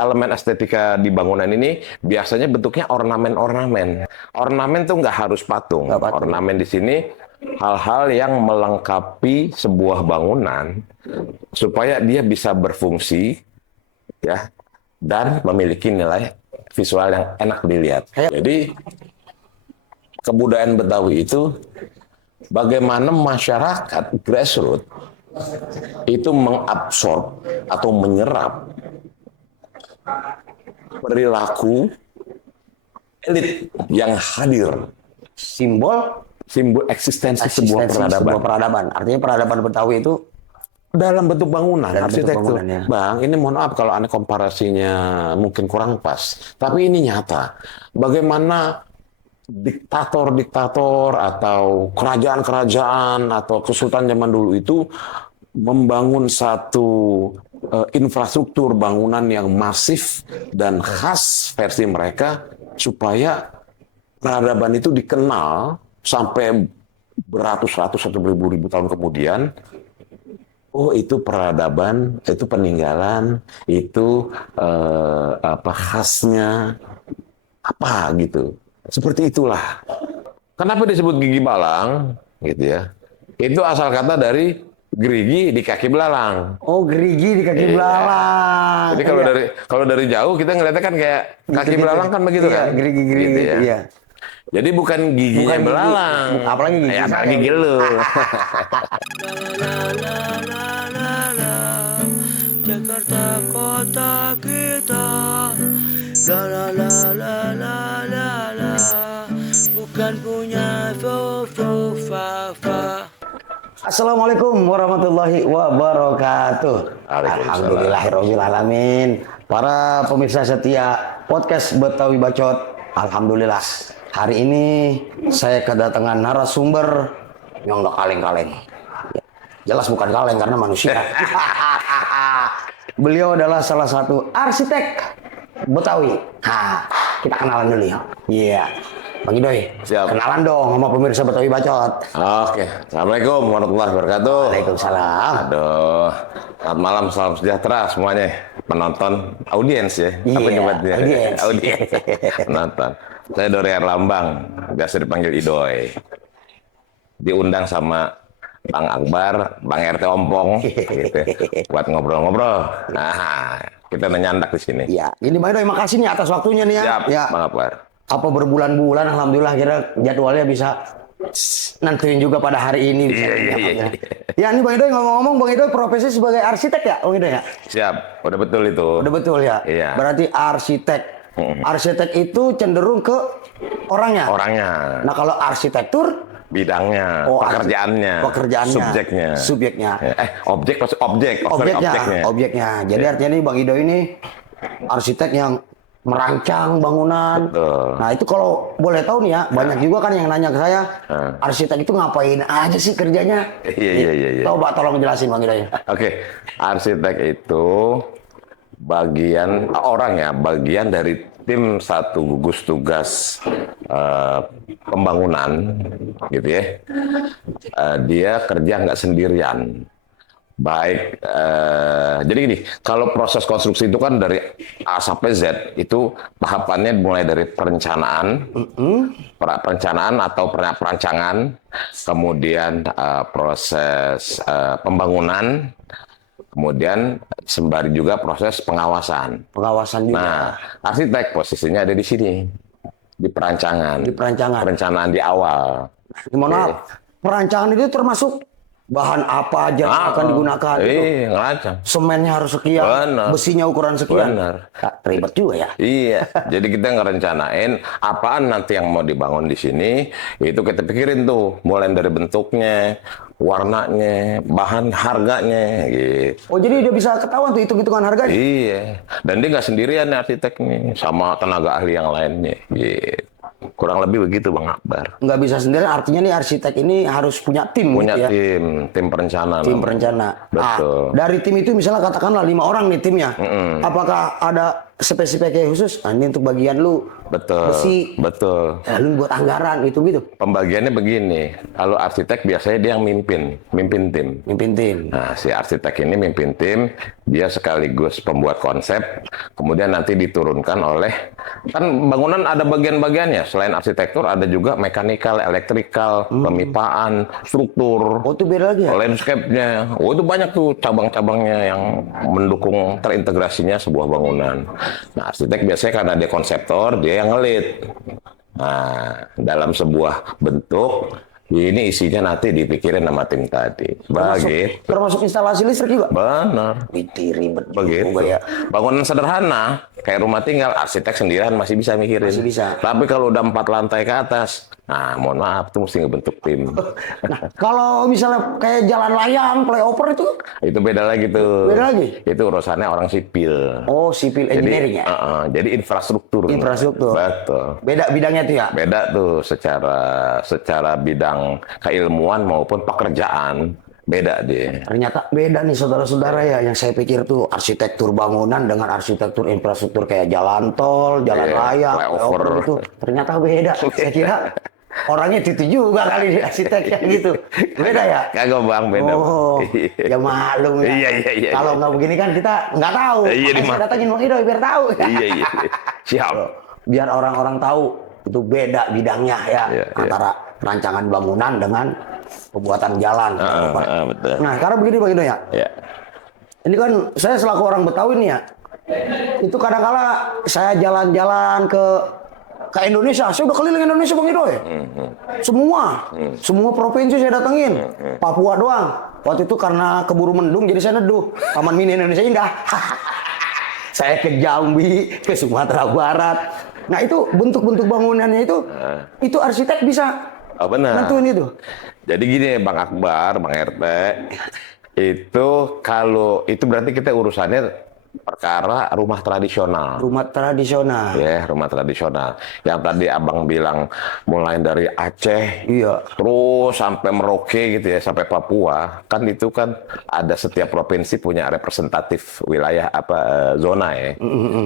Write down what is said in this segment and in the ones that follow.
elemen estetika di bangunan ini biasanya bentuknya ornamen-ornamen. Ornamen tuh nggak harus patung. Nggak patung. Ornamen di sini hal-hal yang melengkapi sebuah bangunan supaya dia bisa berfungsi, ya, dan memiliki nilai visual yang enak dilihat. Jadi kebudayaan Betawi itu bagaimana masyarakat grassroots itu mengabsorb atau menyerap perilaku elit yang hadir, Simbol eksistensi sebuah peradaban. Artinya peradaban Betawi itu Dalam bentuk bangunan, dalam bentuk arsitektur. bangunan, ya. Bang, ini mohon maaf kalau aneh komparasinya mungkin kurang pas. Tapi ini nyata. Bagaimana diktator-diktator atau kerajaan-kerajaan atau kesultanan zaman dulu itu membangun satu infrastruktur bangunan yang masif dan khas versi mereka supaya peradaban itu dikenal sampai beratus-ratus atau beribu-ribu tahun kemudian. Oh, itu peradaban, itu peninggalan, itu khasnya apa gitu. Seperti itulah. Kenapa disebut gigi balang, gitu ya? Itu asal kata dari gerigi di kaki belalang. Oh, gerigi di kaki belalang. Jadi kalau dari jauh kita ngeliatnya kan kayak kaki Gitu-gitu. belalang kan begitu kan? Gerigi-gerigi Gitu ya. iya. Jadi bukan giginya Bukan gigi, belalang. apalagi gigi Ya, saya. apalagi gigi lu. Jakarta kota kita, la la la la la la la, bukan punya fofo fa fa. Assalamualaikum warahmatullahi wabarakatuh. Waalaikumsalam. Alhamdulillahirabbil alamin. Para pemirsa setia podcast Betawi Bacot, alhamdulillah. Hari ini saya kedatangan narasumber yang nggak kaleng-kaleng. Jelas bukan kaleng karena manusia. Beliau adalah salah satu arsitek Betawi. Nah, kita kenalan dulu ya. Iya. Bang Idoy, Siap. kenalan dong sama pemirsa Betawi Bacot. Oke, assalamualaikum warahmatullahi wabarakatuh. Waalaikumsalam. Aduh, selamat malam, salam sejahtera semuanya. Penonton, audiens ya. Iya, Apa nyebutnya? audiens. Audiens. Penonton. Saya Dori Erlambang, biasa dipanggil Idoy. Diundang sama Bang Akbar, Bang RT Ompong, gitu, buat ngobrol-ngobrol. Nah, kita nyandak di sini. Iya, ini Bang Idoy, makasih nih atas waktunya nih ya. Siap, Ya. Bang Akbar. Apa berbulan-bulan, alhamdulillah kira jadwalnya bisa nentuin juga pada hari ini. Iya. Ya, ini Bang Idoy ngomong-ngomong, Bang Idoy profesi sebagai arsitek ya, Bang Idoy ya? Siap, udah betul itu. Udah betul ya? Iya. Berarti arsitek. Arsitek itu cenderung ke orangnya. Orangnya, Nah, kalau arsitektur, bidangnya, Oh, pekerjaannya, pekerjaannya, subjeknya. Objek maksud objek, objeknya. Objeknya. Jadi artinya nih Bang Idoy ini arsitek yang merancang bangunan. Betul. Nah, itu kalau boleh tahu nih ya, banyak juga kan yang nanya ke saya, arsitek itu ngapain aja sih kerjanya? Iya. Coba tolong jelasin Bang Idoy. Oke, arsitek itu bagian dari tim satu gugus tugas pembangunan, gitu ya. Dia kerja nggak sendirian. Baik, jadi gini, kalau proses konstruksi itu kan dari A sampai Z itu tahapannya mulai dari perencanaan, perencanaan atau perancangan, kemudian proses pembangunan, kemudian sembari juga proses pengawasan. Pengawasan juga. Nah, arsitek posisinya ada di sini, di perancangan. Di perancangan. Perencanaan di awal. Mohon maaf, perancangan itu termasuk bahan apa aja yang akan digunakan gitu. Ngerancang. Semennya harus sekian, Benar. besinya ukuran sekian. Benar. Ribet juga ya. Iya, jadi kita ngerencanain apaan nanti yang mau dibangun di sini, itu kita pikirin tuh, mulai dari bentuknya, warnanya, bahan harganya, gitu. Oh, jadi udah bisa ketahuan tuh hitung-hitungan harganya. Iya, dan dia nggak sendirian nih arsiteknya, sama tenaga ahli yang lainnya, gitu. Kurang lebih begitu Bang Akbar. Nggak bisa sendiri, artinya nih arsitek ini harus punya tim Punya gitu ya. tim perencana. Tim namanya. perencana. Betul. Dari tim itu misalnya katakanlah 5 orang nih timnya. Apakah ada spesifiknya khusus? Nah, ini untuk bagian lu Betul. besi, Betul. lu buat anggaran gitu. Pembagiannya begini, kalau arsitek biasanya dia yang mimpin tim. Mimpin tim. Nah, si arsitek ini mimpin tim, dia sekaligus pembuat konsep, kemudian nanti diturunkan oleh, kan bangunan ada bagian-bagiannya, selain arsitektur ada juga mekanikal, elektrikal, pemipaan, struktur, Oh, itu beda lagi ya? landscape-nya. Oh, itu banyak tuh cabang-cabangnya yang mendukung terintegrasinya sebuah bangunan. Nah, arsitek biasanya karena dia konseptor, dia yang ngelit. Nah, dalam sebuah bentuk, ini isinya nanti dipikirin sama tim tadi. Begitu. Termasuk instalasi listrik juga? Benar. Wih, ribet Begitu. juga ya. Bangunan sederhana, kayak rumah tinggal, arsitek sendirian masih bisa mikirin. Masih bisa. Tapi kalau udah 4 lantai ke atas, nah mohon maaf, tuh mesti ngebentuk tim. Nah, kalau misalnya kayak jalan layang, flyover itu Itu beda lagi tuh. beda lagi? Itu urusannya orang sipil. Oh, civil engineering ya? Jadi infrastruktur. Infrastruktur. Betul. Beda bidangnya tuh ya? Beda tuh secara bidang keilmuan maupun pekerjaan. Beda dia. Ternyata beda nih saudara-saudara ya, yang saya pikir tuh arsitektur bangunan dengan arsitektur infrastruktur kayak jalan tol, jalan Iya, layang, flyover. itu ternyata beda. Saya kira orangnya itu juga kali arsitek yang gitu. Beda ya? Kagak bang, beda. Bang. Oh, ya malum ya. Iya. Kalau nggak begini kan kita nggak tahu. Iya, Makanya saya datangin Bang Ido biar tahu. Iya. Siap. Biar orang-orang tahu itu beda bidangnya ya, Iya. antara perancangan bangunan dengan pembuatan jalan. Betul. Nah, sekarang begini Bang Ido ya. Ya. Ini kan saya selaku orang Betawi nih ya. Itu kadang-kala saya jalan-jalan ke Indonesia. Saya udah keliling Indonesia Bang Ido ya. Semua provinsi saya datengin. Papua doang. Waktu itu karena keburu mendung jadi saya neduh. Taman Mini Indonesia Indah. Saya ke Jambi, ke Sumatera Barat. Nah, itu bentuk-bentuk bangunannya itu arsitek bisa Oh, benar. nentuin itu. Jadi gini Bang Akbar, Bang RT, itu kalau itu berarti kita urusannya perkara rumah tradisional. Rumah tradisional. Ya, rumah tradisional. Yang tadi Abang bilang mulai dari Aceh, Iya. terus sampai Merauke gitu ya, sampai Papua. Kan itu kan ada setiap provinsi punya representatif wilayah zona ya.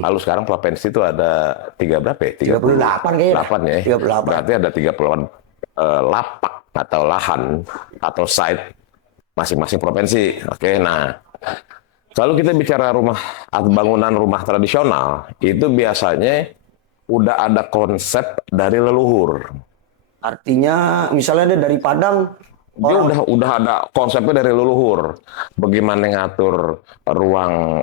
Lalu sekarang provinsi itu ada berapa ya? 38 kayaknya. 8 ya. 38. Berarti ada 38 lapak atau lahan atau site masing-masing provinsi. Oke, nah kalau kita bicara bangunan rumah tradisional, itu biasanya udah ada konsep dari leluhur. Artinya misalnya dia dari Padang, Dia udah ada konsepnya dari leluhur. Bagaimana ngatur ruang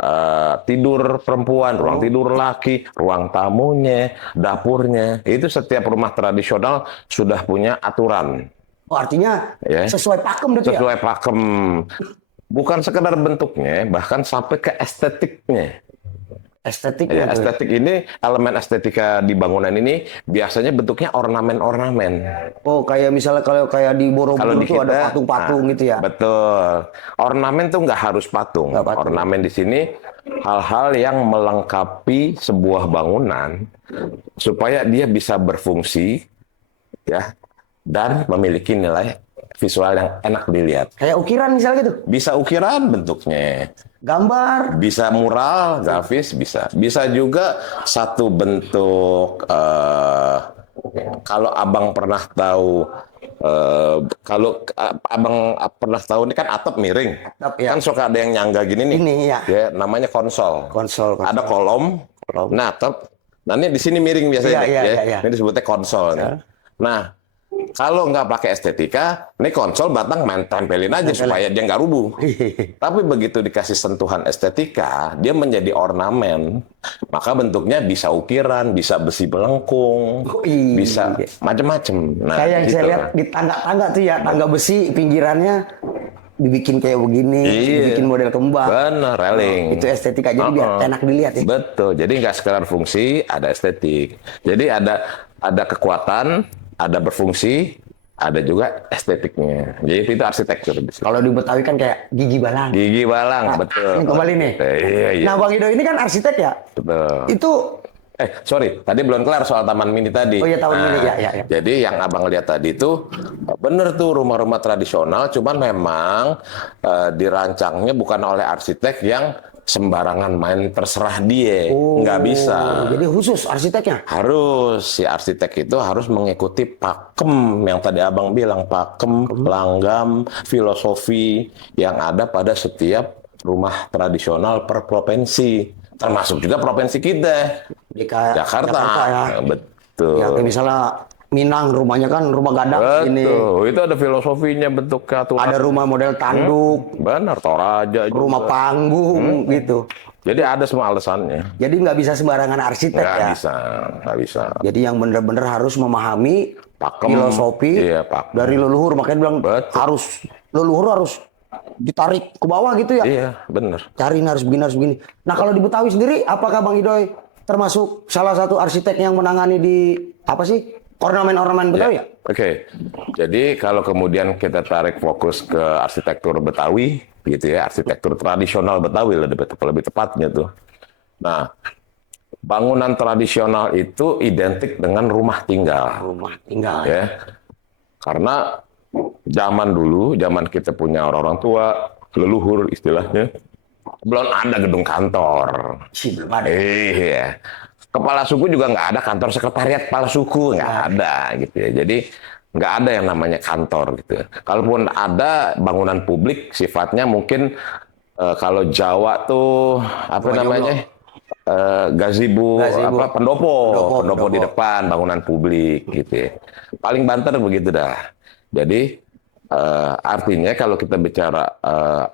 tidur perempuan, ruang tidur laki, ruang tamunya, dapurnya. Itu setiap rumah tradisional sudah punya aturan. oh, artinya Ya. sesuai pakem gitu ya? Sesuai pakem. Bukan sekedar bentuknya, bahkan sampai ke estetiknya. Estetiknya Ya, tuh. estetik ini, elemen estetika di bangunan ini biasanya bentuknya ornamen-ornamen. Oh, kayak misalnya kalau kayak di Kalau Borobudur di tuh ada kita, patung-patung gitu ya? Betul. Ornamen tuh nggak harus patung. Nggak patung. Ornamen di sini hal-hal yang melengkapi sebuah bangunan supaya dia bisa berfungsi, ya, dan memiliki nilai visual yang enak dilihat. Kayak ukiran misalnya gitu? Bisa ukiran bentuknya. Gambar? Bisa mural, grafis, bisa. Bisa juga satu bentuk, kalau abang pernah tahu, pernah tahu ini kan atap miring. Atap, ya. Kan suka ada yang nyangga gini nih. Ini, ya. Ya, namanya konsol. Konsol. Ada kolom. Nah, nah ini di sini miring biasanya. Iya, nih, iya. Ini disebutnya konsol. nih. Nah, kalau nggak pakai estetika, ini konsol batang main tempelin aja supaya dia nggak rubuh. Tapi begitu dikasih sentuhan estetika, dia menjadi ornamen. Maka bentuknya bisa ukiran, bisa besi melengkung, Iya. bisa macam-macam. Nah, Kayak yang saya gitu. lihat di tangga-tangga tuh ya, tangga besi pinggirannya dibikin kayak begini, Iya. dibikin model kembang. Bener, railing. Itu estetika, jadi biar enak dilihat ya. Betul. Jadi nggak sekedar fungsi, ada estetik. Jadi ada kekuatan, ada berfungsi, ada juga estetiknya. Jadi itu arsitektur. Kalau di Betawi kan kayak gigi balang. Gigi balang, Nah, betul. ini kembali nih. Iya. Nah, Bang Ido ini kan arsitek ya. Betul. Itu Sorry, tadi belum kelar soal Taman Mini tadi. Oh iya, Taman Mini, ya. Jadi yang abang lihat tadi itu bener tuh rumah-rumah tradisional, cuman memang dirancangnya bukan oleh arsitek yang sembarangan main terserah dia, nggak bisa. Jadi khusus arsiteknya. Harus si arsitek itu harus mengikuti pakem yang tadi abang bilang, pakem, langgam, filosofi yang ada pada setiap rumah tradisional per provinsi, termasuk juga provinsi kita, Jakarta. ya. Betul. Ya kayak misalnya Minang rumahnya kan rumah gadang ini. Betul, itu ada filosofinya bentuknya tuh. Ada rumah model tanduk, Benar, Toraja juga. rumah panggung gitu. Jadi ada semua alasannya. Jadi nggak bisa sembarangan arsitek ya. Nggak bisa. Jadi yang benar-benar harus memahami Pakem, filosofi iya, pakem. dari leluhur. Makanya bilang Betul. leluhur harus ditarik ke bawah gitu ya. Iya, benar. Cariin harus begini, harus begini. Nah kalau di Betawi sendiri, apakah Bang Idoy termasuk salah satu arsitek yang menangani di apa sih ornamen-ornamen Betawi ya? Oke, jadi kalau kemudian kita tarik fokus ke arsitektur Betawi, gitu ya, arsitektur tradisional Betawi lebih tepatnya tuh. Nah, bangunan tradisional itu identik dengan rumah tinggal. Rumah tinggal. Ya, karena zaman dulu, zaman kita punya orang-orang tua, leluhur istilahnya, belum ada gedung kantor. Belum ada. Iya. Kepala suku juga nggak ada kantor sekretariat kepala suku, nggak ada gitu ya. Jadi nggak ada yang namanya kantor gitu. Kalaupun ada bangunan publik, sifatnya mungkin kalau Jawa tuh apa namanya gazebo, apa pendopo di depan bangunan publik gitu ya. Paling banter begitu dah. Jadi artinya kalau kita bicara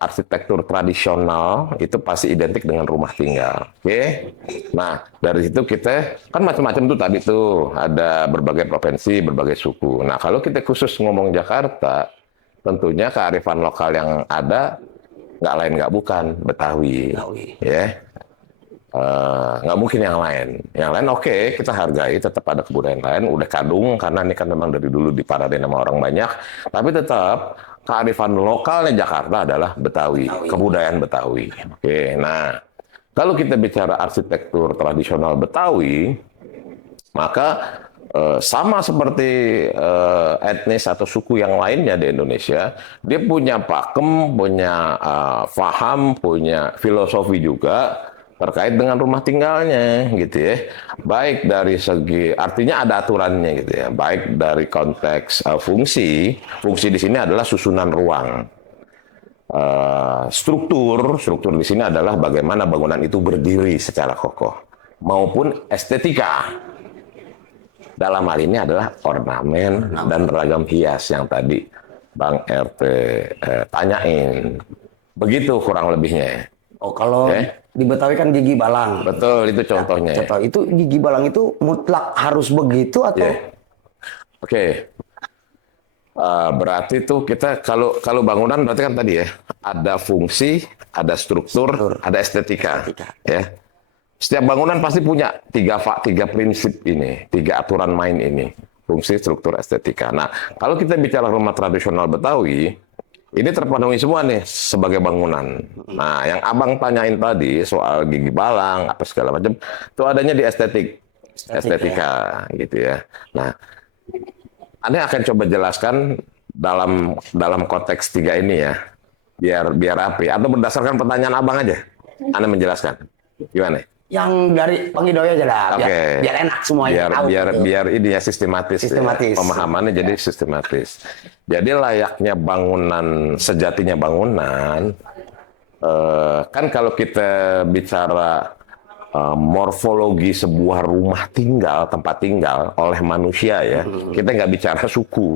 arsitektur tradisional itu pasti identik dengan rumah tinggal. Oke. Nah, dari situ kita kan macam-macam tuh tadi tuh ada berbagai provinsi, berbagai suku. Nah, kalau kita khusus ngomong Jakarta, tentunya kearifan lokal yang ada nggak lain nggak bukan Betawi. Ya. Nggak mungkin yang lain. Yang lain oke, kita hargai, tetap ada kebudayaan lain, udah kadung, karena ini kan memang dari dulu diparanin sama orang banyak, tapi tetap kearifan lokalnya Jakarta adalah Betawi. Kebudayaan Betawi. Oke, nah, kalau kita bicara arsitektur tradisional Betawi, maka sama seperti etnis atau suku yang lainnya di Indonesia, dia punya pakem, punya faham, punya filosofi juga, terkait dengan rumah tinggalnya gitu ya. Baik dari segi artinya ada aturannya gitu ya. Baik dari konteks fungsi di sini adalah susunan ruang. Struktur di sini adalah bagaimana bangunan itu berdiri secara kokoh maupun estetika. Dalam hal ini adalah ornamen dan ragam hias yang tadi Bang RT tanyain. Begitu kurang lebihnya. Oh, kalau di Betawi kan gigi balang. Betul, itu contohnya. Ya, contoh itu gigi balang itu mutlak harus begitu atau? Oke. Berarti tuh kita kalau bangunan berarti kan tadi ya ada fungsi, ada struktur, ada estetika. Ya. Setiap bangunan pasti punya tiga prinsip ini, 3 aturan main ini, fungsi, struktur, estetika. Nah, kalau kita bicara rumah tradisional Betawi, ini terpenuhi semua nih sebagai bangunan. Nah, yang abang tanyain tadi soal gigi balang, apa segala macam, itu adanya di estetika gitu ya. Nah, Anda akan coba jelaskan dalam konteks 3 ini ya, biar rapi. Atau berdasarkan pertanyaan abang aja, Anda menjelaskan. Gimana? Yang dari Bang Idoy aja lah, biar enak semuanya. Biar ini ya sistematis. Ya. Pemahamannya jadi sistematis. Jadi layaknya bangunan, sejatinya bangunan, kan kalau kita bicara morfologi sebuah rumah tinggal, tempat tinggal oleh manusia ya, kita nggak bicara suku.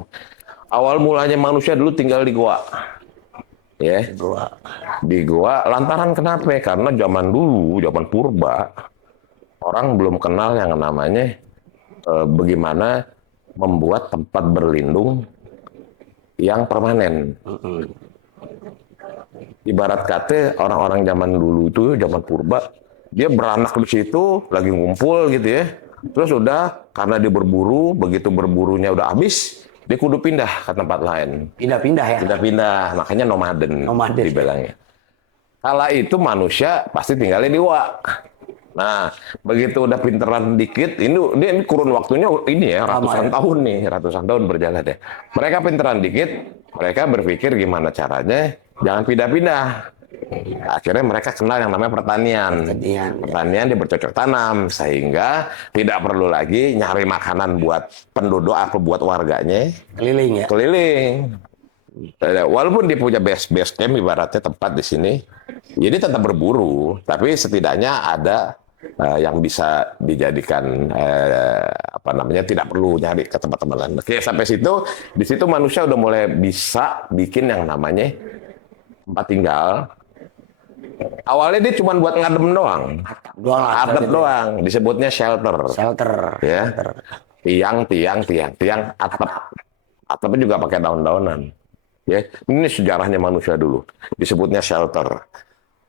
Awal mulanya manusia dulu tinggal di goa. Ya, di goa lantaran kenapa? Karena zaman dulu, zaman purba, orang belum kenal yang namanya bagaimana membuat tempat berlindung yang permanen. Ibarat kata orang-orang zaman dulu itu, zaman purba, dia beranak di situ, lagi ngumpul gitu ya. Terus udah, karena dia berburu, begitu berburunya udah habis, dia kudu pindah ke tempat lain. Pindah-pindah ya? Pindah-pindah, makanya nomaden dibilangnya. Kala itu manusia pasti tinggalnya di goa. Nah, begitu udah pinteran dikit, ini kurun waktunya ini ya, ratusan tahun berjalan ya. Mereka pinteran dikit, mereka berpikir gimana caranya, jangan pindah-pindah. Akhirnya mereka kenal yang namanya pertanian. Pertanian dia bercocok tanam, sehingga tidak perlu lagi nyari makanan buat penduduk atau buat warganya. Keliling ya? Keliling. Walaupun dia punya base camp ibaratnya tempat di sini, jadi tetap berburu, tapi setidaknya ada yang bisa dijadikan apa namanya, tidak perlu nyari ke tempat-tempat lain. Oke, sampai situ, di situ manusia udah mulai bisa bikin yang namanya tempat tinggal. Awalnya dia cuma buat ngadem doang, atap doang, disebutnya shelter. Shelter. Ya, tiang, atap. Atapnya juga pakai daun-daunan. Ya, ini sejarahnya manusia dulu, disebutnya shelter.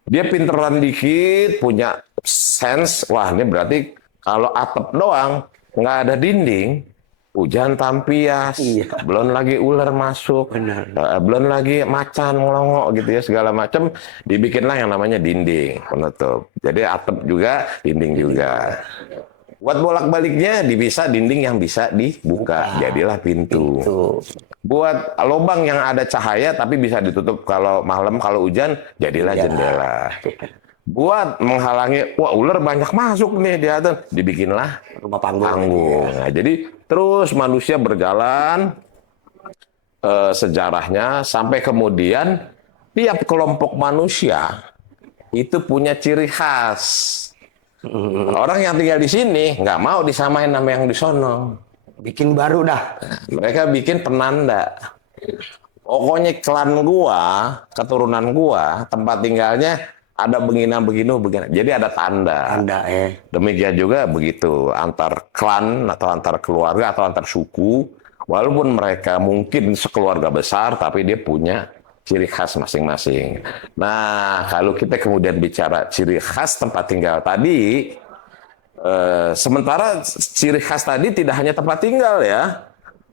Dia pinteran dikit, punya sense, wah ini berarti kalau atap doang, nggak ada dinding, hujan tampias, belum lagi ular masuk, belum lagi macan ngelongok gitu ya, segala macam, dibikinlah yang namanya dinding penutup. Jadi atap juga, dinding juga. Buat bolak-baliknya bisa dinding yang bisa dibuka, jadilah pintu. Buat lubang yang ada cahaya tapi bisa ditutup kalau malam, kalau hujan, jadilah jendela. Buat menghalangi, wah ular banyak masuk nih di atas, dibikinlah Rumah panggung. Nah, jadi terus manusia berjalan sejarahnya sampai kemudian tiap kelompok manusia itu punya ciri khas. Orang yang tinggal di sini nggak mau disamain sama yang di sono. Bikin baru dah. Mereka bikin penanda. Pokoknya klan gua, keturunan gua, tempat tinggalnya ada begina. Jadi ada tanda. Tanda Demikian juga begitu antar klan atau antar keluarga atau antar suku. Walaupun mereka mungkin sekeluarga besar, tapi dia punya ciri khas masing-masing. Nah, kalau kita kemudian bicara ciri khas tempat tinggal tadi, sementara ciri khas tadi tidak hanya tempat tinggal ya,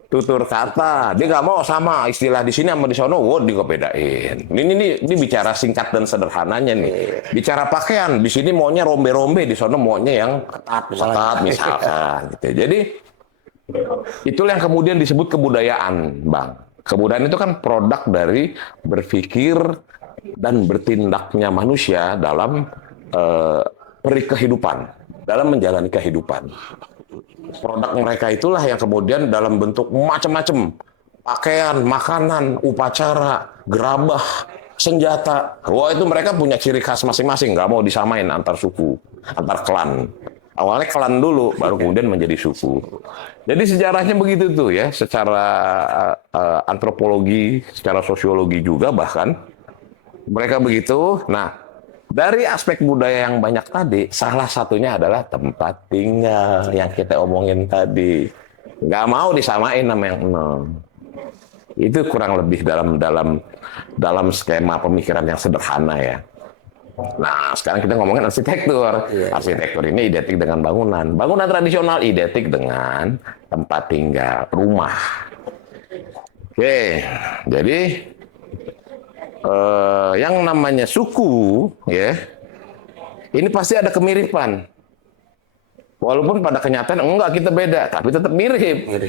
tutur kata, dia nggak mau sama istilah di sini sama di sono, dia bedain. Ini bicara singkat dan sederhananya nih. Bicara pakaian, di sini maunya rombe-rombe, di sono maunya yang ketat misalkan. Gitu. Jadi itulah yang kemudian disebut kebudayaan, Bang. Kebudayaan itu kan produk dari berpikir dan bertindaknya manusia dalam kehidupan, dalam menjalani kehidupan. Produk mereka itulah yang kemudian dalam bentuk macam-macam, pakaian, makanan, upacara, gerabah, senjata. Wah, itu mereka punya ciri khas masing-masing, nggak mau disamain antar suku, antar klan. Awalnya klan dulu, baru kemudian menjadi suku. Jadi sejarahnya begitu tuh ya, secara antropologi, secara sosiologi juga bahkan mereka begitu. Nah, dari aspek budaya yang banyak tadi, salah satunya adalah tempat tinggal yang kita omongin tadi. Nggak mau disamain sama yang enam. Itu kurang lebih dalam skema pemikiran yang sederhana ya. Nah, sekarang kita ngomongin arsitektur. Arsitektur ini identik dengan bangunan. Bangunan tradisional identik dengan tempat tinggal, rumah. Oke, jadi yang namanya suku, ya, ini pasti ada kemiripan. Walaupun pada kenyataan enggak, kita beda, tapi tetap mirip.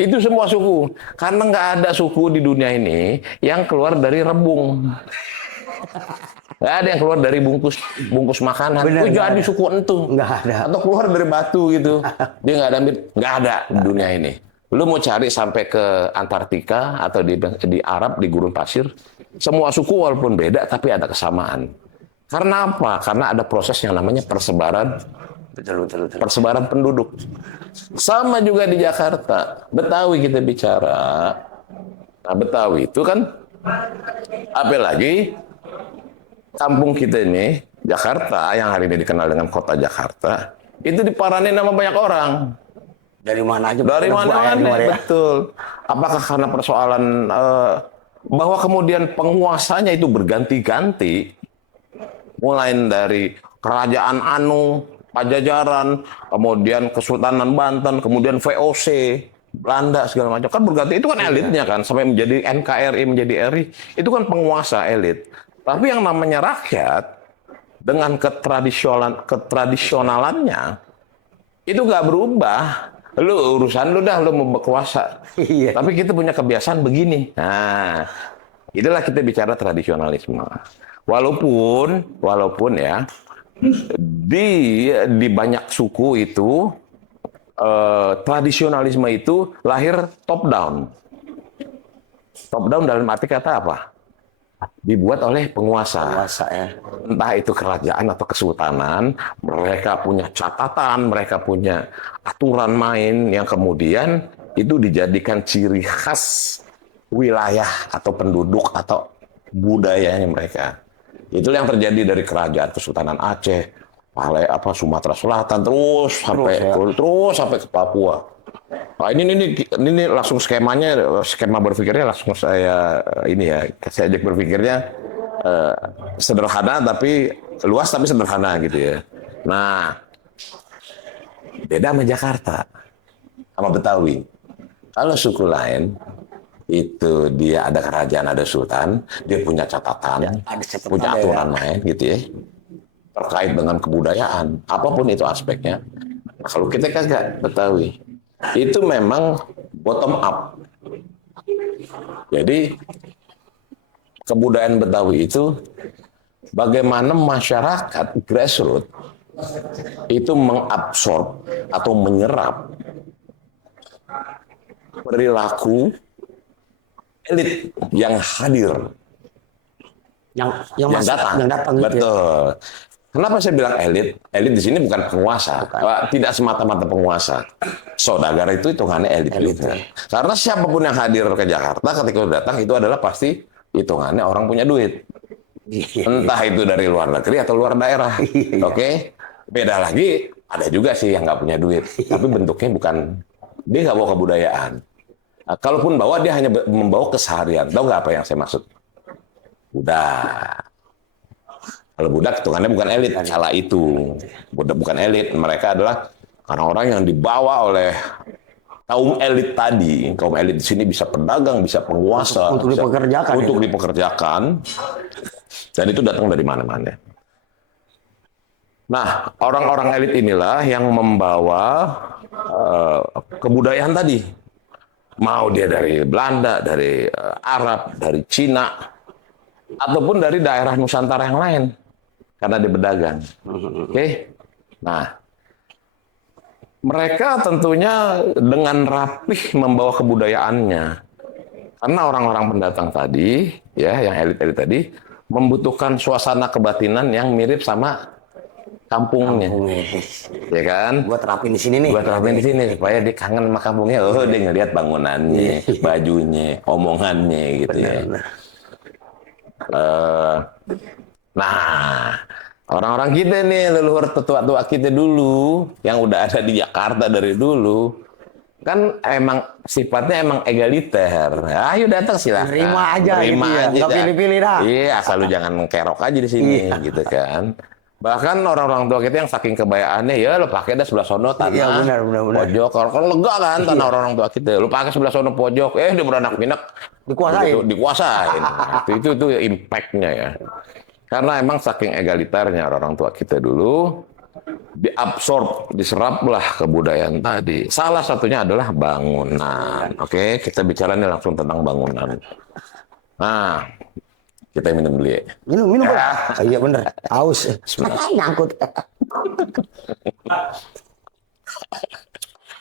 Itu semua suku. Karena nggak ada suku di dunia ini yang keluar dari rebung. Nggak ada yang keluar dari bungkus makanan. Itu jadi suku entu. Nggak ada. Atau keluar dari batu gitu. Dia nggak ada di dunia ini. Lu mau cari sampai ke Antartika atau di Arab, di gurun pasir, semua suku walaupun beda tapi ada kesamaan. Karena apa? Karena ada proses yang namanya persebaran. Betul. Persebaran penduduk. Sama juga di Jakarta. Betawi kita bicara. Nah, Betawi itu kan apalagi kampung kita ini, Jakarta, yang hari ini dikenal dengan kota Jakarta, itu diparanin sama banyak orang. Dari mana aja? Dari mana-mana, betul. Apakah karena persoalan bahwa kemudian penguasanya itu berganti-ganti, mulai dari Kerajaan Anu, Pajajaran, kemudian Kesultanan Banten, kemudian VOC, Belanda, segala macam. Kan berganti, itu kan elitnya kan, sampai menjadi NKRI, menjadi RI, itu kan penguasa elit. Tapi yang namanya rakyat, dengan ketradisionalannya, itu nggak berubah. Lu urusan lu dah, lu mau berkuasa. Tapi kita punya kebiasaan begini. Nah, itulah kita bicara tradisionalisme. Walaupun ya, di banyak suku itu, tradisionalisme itu lahir top down. Top down dalam arti kata apa? Dibuat oleh penguasa. Puasa ya. Entah itu kerajaan atau kesultanan, mereka punya catatan, mereka punya aturan main yang kemudian itu dijadikan ciri khas wilayah atau penduduk atau budayanya mereka. Itulah yang terjadi dari kerajaan Kesultanan Aceh, Sumatera Selatan terus sampai ke Papua. Nah, ini langsung skema berpikirnya langsung saya ajak berpikirnya sederhana tapi luas tapi sederhana gitu ya. Nah, beda sama Jakarta, sama Betawi. Kalau suku lain itu dia ada kerajaan, ada sultan, dia punya catatan, punya aturan main gitu ya, terkait dengan kebudayaan, apapun itu aspeknya. Nah, kalau kita kagak Betawi, itu memang bottom up. Jadi kebudayaan Betawi itu bagaimana masyarakat grassroots itu mengabsorb atau menyerap perilaku elit yang hadir, yang datang. Gitu. Betul. Kenapa saya bilang elit? Elit di sini bukan penguasa, tidak semata-mata penguasa. Saudagar itu hitungannya elit juga. Karena siapapun yang hadir ke Jakarta ketika datang itu adalah pasti hitungannya orang punya duit. Entah itu dari luar negeri atau luar daerah. Oke? Beda lagi, ada juga sih yang nggak punya duit, tapi bentuknya bukan, dia nggak bawa kebudayaan. Nah, kalaupun bawa, dia hanya membawa keseharian. Tahu nggak apa yang saya maksud? Budak. Kalau budak hitungannya bukan elit, salah itu. Budak bukan elit, mereka adalah orang-orang yang dibawa oleh kaum elit tadi. Kaum elit di sini bisa pedagang, bisa penguasa, untuk dipekerjakan. Untuk dipekerjakan. Dan itu datang dari mana-mana. Nah, orang-orang elit inilah yang membawa kebudayaan tadi. Mau dia dari Belanda, dari Arab, dari Cina, ataupun dari daerah Nusantara yang lain. Karena dia berdagang. Oke? Nah, mereka tentunya dengan rapih membawa kebudayaannya. Karena orang-orang pendatang tadi, ya, yang elit-elit tadi, membutuhkan suasana kebatinan yang mirip sama kampungnya. Ya kan? Buat terapin di sini nih. Buat terapin di sini supaya dia kangen sama kampungnya. Oh, dia ngelihat bangunannya, bajunya, omongannya gitu ya. Nah, orang-orang kita nih, leluhur tetua-tua kita dulu yang udah ada di Jakarta dari dulu, kan emang sifatnya emang egaliter. Ayo datang silakan. Terima aja gitu ya. Nggak pilih-pilih dah. Iya, asal lu jangan kerok aja di sini gitu kan. Bahkan orang-orang tua kita yang saking kebayaannya, ya lu pakai dah sebelah sono tanah. Iya, benar. Pojok. Kalau lega kan tanah orang tua kita. Lu pakai sebelah sono pojok, dia beranak pinak dikuasain. Nah, itu impact-nya ya. Karena emang saking egaliternya orang tua kita dulu, diabsorb, diseraplah kebudayaan tadi. Salah satunya adalah bangunan. Oke, kita bicara nih langsung tentang bangunan. Nah, kita minum dulu ya. Minum. Ya. Iya bener. Haus. Nyangkut.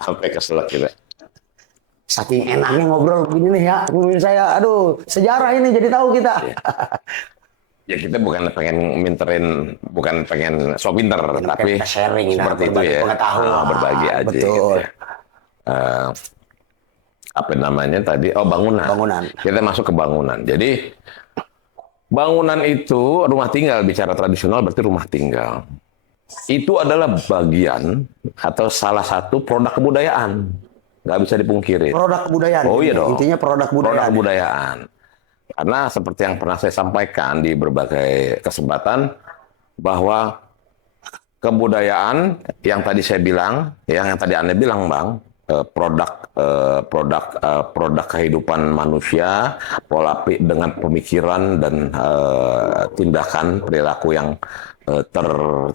Sampai keselak kita. Saking enaknya ngobrol begini nih ya. Mungkin saya, aduh, sejarah ini jadi tahu kita. Ya kita bukan pengen so pinter, tapi sharing, seperti itu ya. Berbagi aja. Betul. Gitu. Apa namanya tadi? Oh, bangunan. Kita masuk ke bangunan. Jadi bangunan itu rumah tinggal, bicara tradisional berarti rumah tinggal. Itu adalah bagian atau salah satu produk kebudayaan. Nggak bisa dipungkiri. Produk kebudayaan. Oh iya dong. Intinya produk kebudayaan. Karena seperti yang pernah saya sampaikan di berbagai kesempatan, bahwa kebudayaan yang tadi saya bilang, yang tadi Anda bilang Bang, produk kehidupan manusia, dengan pemikiran dan tindakan perilaku yang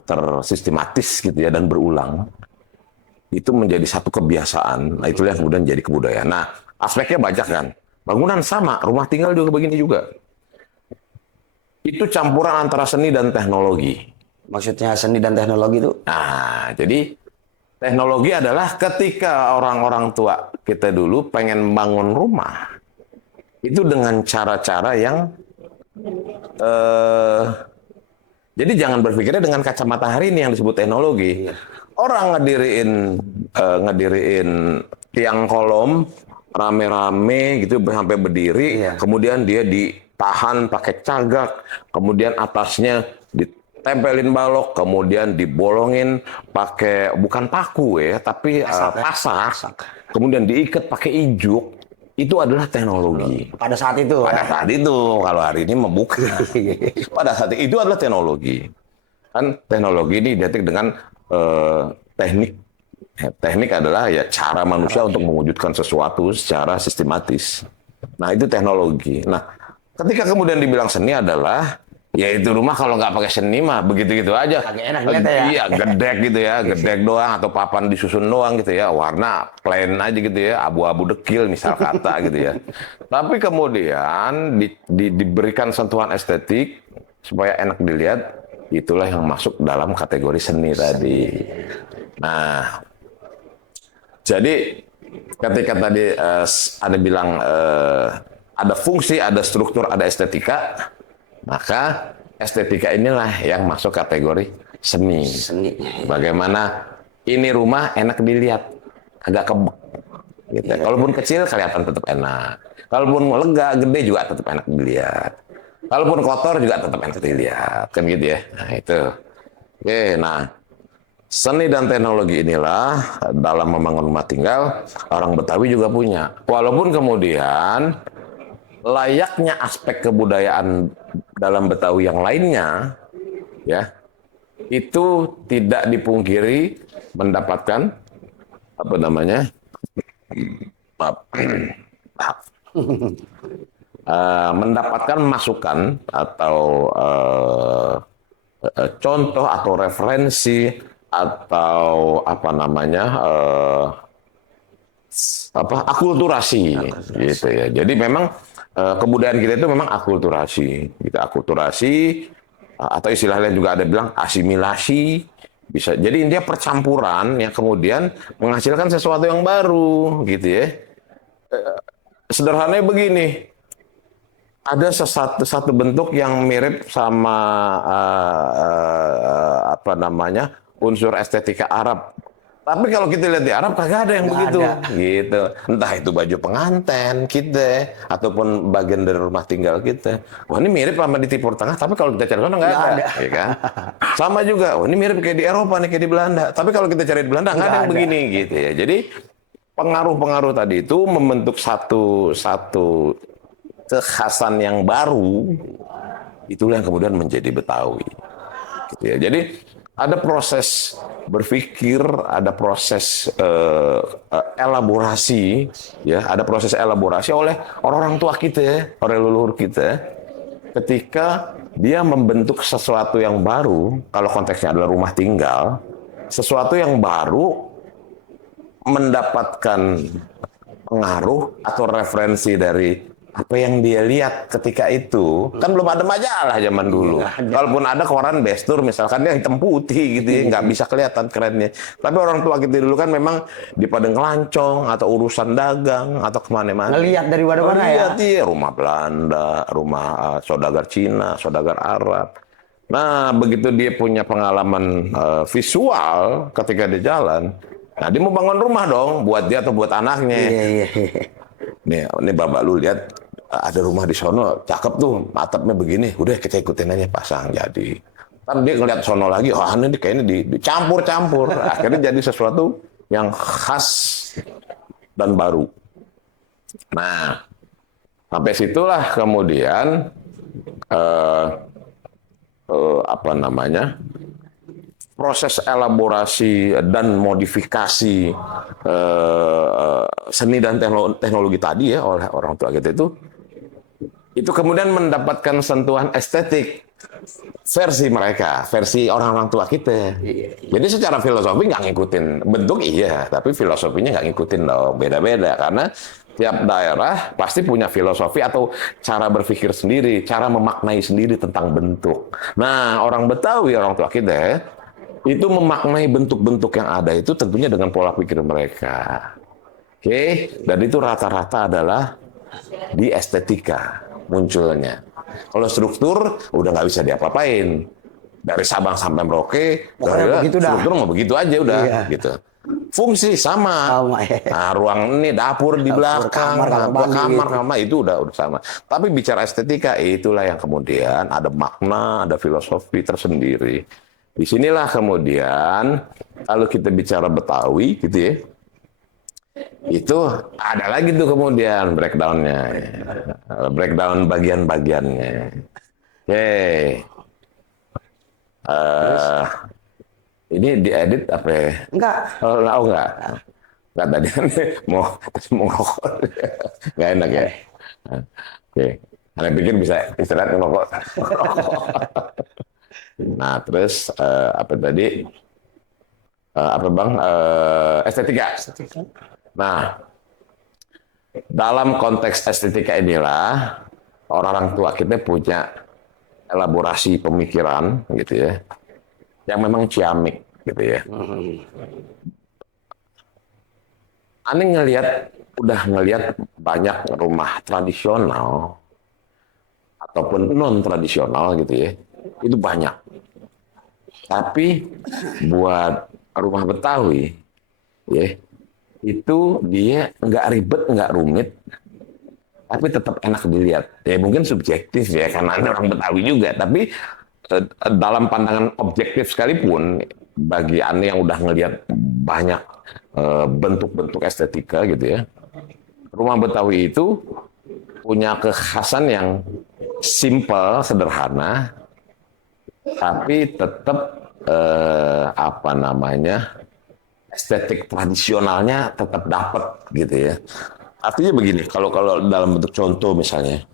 tersistematis gitu ya dan berulang, itu menjadi satu kebiasaan. Nah, itulah yang kemudian jadi kebudayaan. Nah, aspeknya banyak kan. Bangunan sama, rumah tinggal juga begini juga. Itu campuran antara seni dan teknologi. Maksudnya seni dan teknologi itu? Nah, jadi teknologi adalah ketika orang-orang tua kita dulu pengen bangun rumah, itu dengan cara-cara yang jadi jangan berpikirnya dengan kacamata hari ini yang disebut teknologi. Orang ngediriin tiang kolom rame-rame gitu sampai berdiri, kemudian dia ditahan pakai cagak, kemudian atasnya ditempelin balok, kemudian dibolongin pakai bukan paku ya, tapi pasak, kemudian diikat pakai ijuk. Itu adalah teknologi. Pada saat itu. Pada saat itu, kalau hari ini membuka. Pada saat itu adalah teknologi. Kan teknologi ini identik dengan teknik. Teknik adalah ya cara manusia untuk mewujudkan sesuatu secara sistematis. Nah itu teknologi. Nah ketika kemudian dibilang seni adalah ya itu rumah kalau nggak pakai seni mah begitu-gitu aja. Agak enak lihatnya ya. Iya, gedek gitu ya, gedek doang atau papan disusun doang gitu ya, warna plain aja gitu ya, abu-abu dekil misal kata gitu ya. Tapi kemudian diberikan sentuhan estetik supaya enak dilihat, itulah yang masuk dalam kategori seni tadi. Nah, jadi ketika tadi ada bilang ada fungsi, ada struktur, ada estetika. Maka estetika inilah yang masuk kategori seni. Bagaimana ini rumah enak dilihat, agak kebek. Gitu. Kalaupun kecil kelihatan tetap enak. Kalaupun lega, gede juga tetap enak dilihat. Kalaupun kotor juga tetap enak dilihat. Kan gitu ya. Nah itu. Oke, nah seni dan teknologi inilah dalam membangun rumah tinggal orang Betawi juga punya. Walaupun kemudian layaknya aspek kebudayaan dalam Betawi yang lainnya, ya, itu tidak dipungkiri mendapatkan apa namanya, mendapatkan masukan atau contoh atau referensi atau apa namanya akulturasi gitu ya. Jadi memang kebudayaan kita itu memang akulturasi, gitu. Akulturasi atau istilahnya juga ada bilang asimilasi bisa. Jadi intinya percampuran yang kemudian menghasilkan sesuatu yang baru, gitu ya. Sederhananya begini, ada satu bentuk yang mirip sama apa namanya unsur estetika Arab. Tapi kalau kita lihat di Arab kagak ada yang begitu, gitu. Entah itu baju pengantin kita ataupun bagian dari rumah tinggal kita. Wah ini mirip sama di Timur Tengah, tapi kalau kita cari sana nggak ada, ya kan? Sama juga, wah ini mirip kayak di Eropa nih, kayak di Belanda. Tapi kalau kita cari di Belanda nggak ada yang begini, gitu ya. Jadi pengaruh-pengaruh tadi itu membentuk satu kekhasan yang baru. Itulah yang kemudian menjadi Betawi, gitu ya. Jadi ada proses berpikir, ada proses elaborasi, ya, ada proses elaborasi oleh orang-orang tua kita, oleh leluhur kita, ketika dia membentuk sesuatu yang baru. Kalau konteksnya adalah rumah tinggal, sesuatu yang baru mendapatkan pengaruh atau referensi dari apa yang dia lihat ketika itu. Kan belum ada majalah zaman dulu. Kalaupun ada koran Bestur misalkan, dia hitam putih gitu ya, nggak bisa kelihatan kerennya. Tapi orang tua kita dulu kan memang di Padang Lancong atau urusan dagang atau kemana-mana. Ngelihat dari mana-mana ya. Iya, rumah Belanda, rumah saudagar Cina, saudagar Arab. Nah, begitu dia punya pengalaman visual ketika dia jalan, nah dia mau bangun rumah dong buat dia atau buat anaknya. Iya. Nih bapak lu lihat ada rumah di sono cakep tuh, atapnya begini, udah kita ikutin aja, pasang jadi. Kan dia ngeliat sono lagi, oh ini kayaknya dicampur-campur, akhirnya jadi sesuatu yang khas dan baru. Nah, sampai situlah kemudian apa namanya, proses elaborasi dan modifikasi seni dan teknologi tadi ya oleh orang tua kita itu kemudian mendapatkan sentuhan estetik versi mereka, versi orang-orang tua kita. Jadi secara filosofi nggak ngikutin bentuk iya, tapi filosofinya nggak ngikutin dong, beda-beda karena tiap daerah pasti punya filosofi atau cara berpikir sendiri, cara memaknai sendiri tentang bentuk. Nah, orang Betawi, orang tua kita itu memaknai bentuk-bentuk yang ada itu tentunya dengan pola pikir mereka. Oke, dan itu rata-rata adalah di estetika munculnya. Kalau struktur udah nggak bisa diapa-apain. Dari Sabang sampai Merauke, Pokoknya begitu dah. struktur mau begitu aja udah, Iya. gitu. Fungsi sama. Ya. Nah, ruang ini dapur di belakang, kamar itu udah sama. Tapi bicara estetika, itulah yang kemudian ada makna, ada filosofi tersendiri. Disinilah kemudian kalau kita bicara Betawi, gitu ya, itu ada lagi tuh kemudian breakdownnya, breakdown bagian-bagiannya. Ini diedit apa ya? Enggak. Oh enggak. Enggak tadi mau ngerokok. Enggak enak ya. Oke. Anda pikir bisa istirahat ngerokok. Nah, terus apa tadi? Apa Bang? Estetika. Nah, dalam konteks estetika inilah orang-orang tua kita punya elaborasi pemikiran gitu ya, yang memang ciamik gitu ya. Aneh udah ngelihat banyak rumah tradisional ataupun non tradisional gitu ya, itu banyak. Tapi buat rumah Betawi, ya itu dia nggak ribet, nggak rumit, tapi tetap enak dilihat. Ya mungkin subjektif ya, karena Anda orang Betawi juga. Tapi dalam pandangan objektif sekalipun, bagi Anda yang udah ngelihat banyak bentuk-bentuk estetika gitu ya, rumah Betawi itu punya kekhasan yang simple, sederhana, tapi tetap apa namanya, estetik tradisionalnya tetap dapat gitu ya. Artinya begini, kalau dalam bentuk contoh misalnya,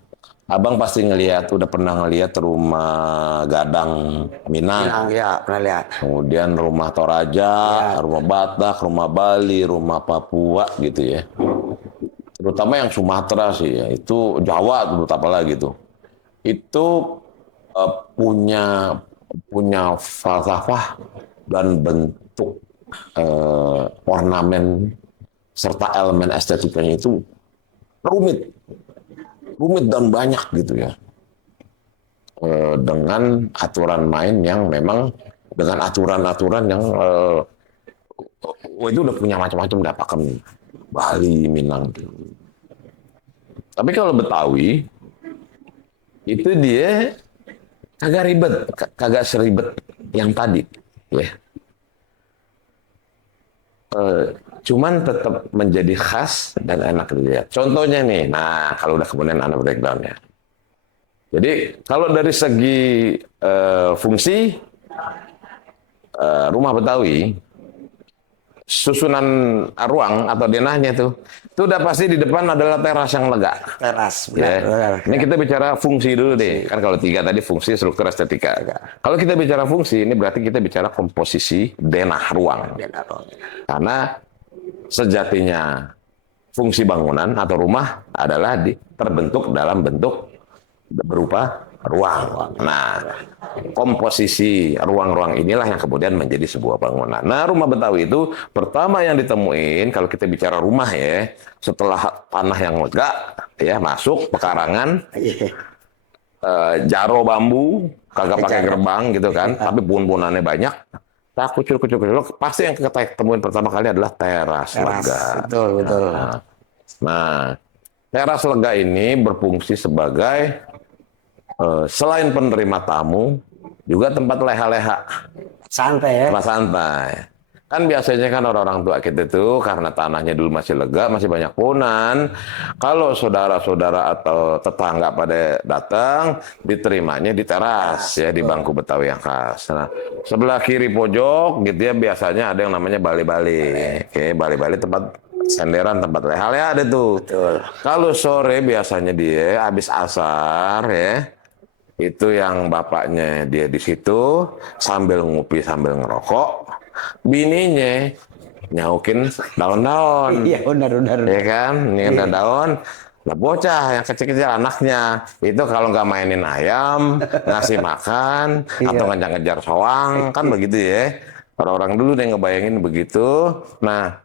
Abang pasti udah pernah ngelihat rumah Gadang Minang. Ya, pernah lihat. Kemudian rumah Toraja, rumah Batak, rumah Bali, rumah Papua gitu ya. Terutama yang Sumatera sih ya, itu Jawa terutama lagi tuh. Itu punya falsafah dan bentuk ornamen serta elemen estetikanya itu rumit dan banyak gitu ya, dengan aturan main yang memang dengan aturan-aturan yang itu udah punya macam-macam dapakan Bali, Minang. Tapi kalau Betawi itu dia kagak ribet, kagak seribet yang tadi ya. Cuman tetap menjadi khas dan enak dilihat. Contohnya nih, nah kalau udah kemudian Anda breakdown ya. Jadi kalau dari segi fungsi rumah Betawi, susunan ruang atau denahnya itu udah pasti di depan adalah teras yang lega. Teras, benar. Ini kita bicara fungsi dulu deh. Kan kalau 3 tadi fungsi, struktur, estetika. Kalau kita bicara fungsi, ini berarti kita bicara komposisi denah ruang. Karena sejatinya fungsi bangunan atau rumah adalah terbentuk dalam bentuk berupa ruang. Nah, komposisi ruang-ruang inilah yang kemudian menjadi sebuah bangunan. Nah, rumah Betawi itu pertama yang ditemuin kalau kita bicara rumah ya, setelah tanah yang lega ya masuk pekarangan, jaro bambu, kagak pakai gerbang gitu kan, tapi bun-bunannya banyak. Tak kucur, pasti yang kita temuin pertama kali adalah teras lega. Betul. Nah, teras lega ini berfungsi sebagai selain penerima tamu, juga tempat leha-leha. Santai ya. Tempat santai. Kan biasanya kan orang-orang tua kita itu karena tanahnya dulu masih lega, masih banyak punan. Kalau saudara-saudara atau tetangga pada datang, diterimanya di teras ya, di bangku Betawi yang khas. Nah, sebelah kiri pojok gitu ya biasanya ada yang namanya bali-bali. Oke, bali-bali tempat senderan, tempat leha-leha ada tuh. Betul. Kalau sore biasanya dia habis asar ya, itu yang bapaknya dia di situ sambil ngopi sambil ngerokok. Bininya nyaukin daun-daun. Iya, benar. Ya kan? Ini ada daun. Nah, bocah yang kecil-kecil anaknya itu kalau nggak mainin ayam, ngasih makan, atau ngejar-ngejar soang, kan begitu ya. Orang-orang dulu yang ngebayangin begitu. Nah,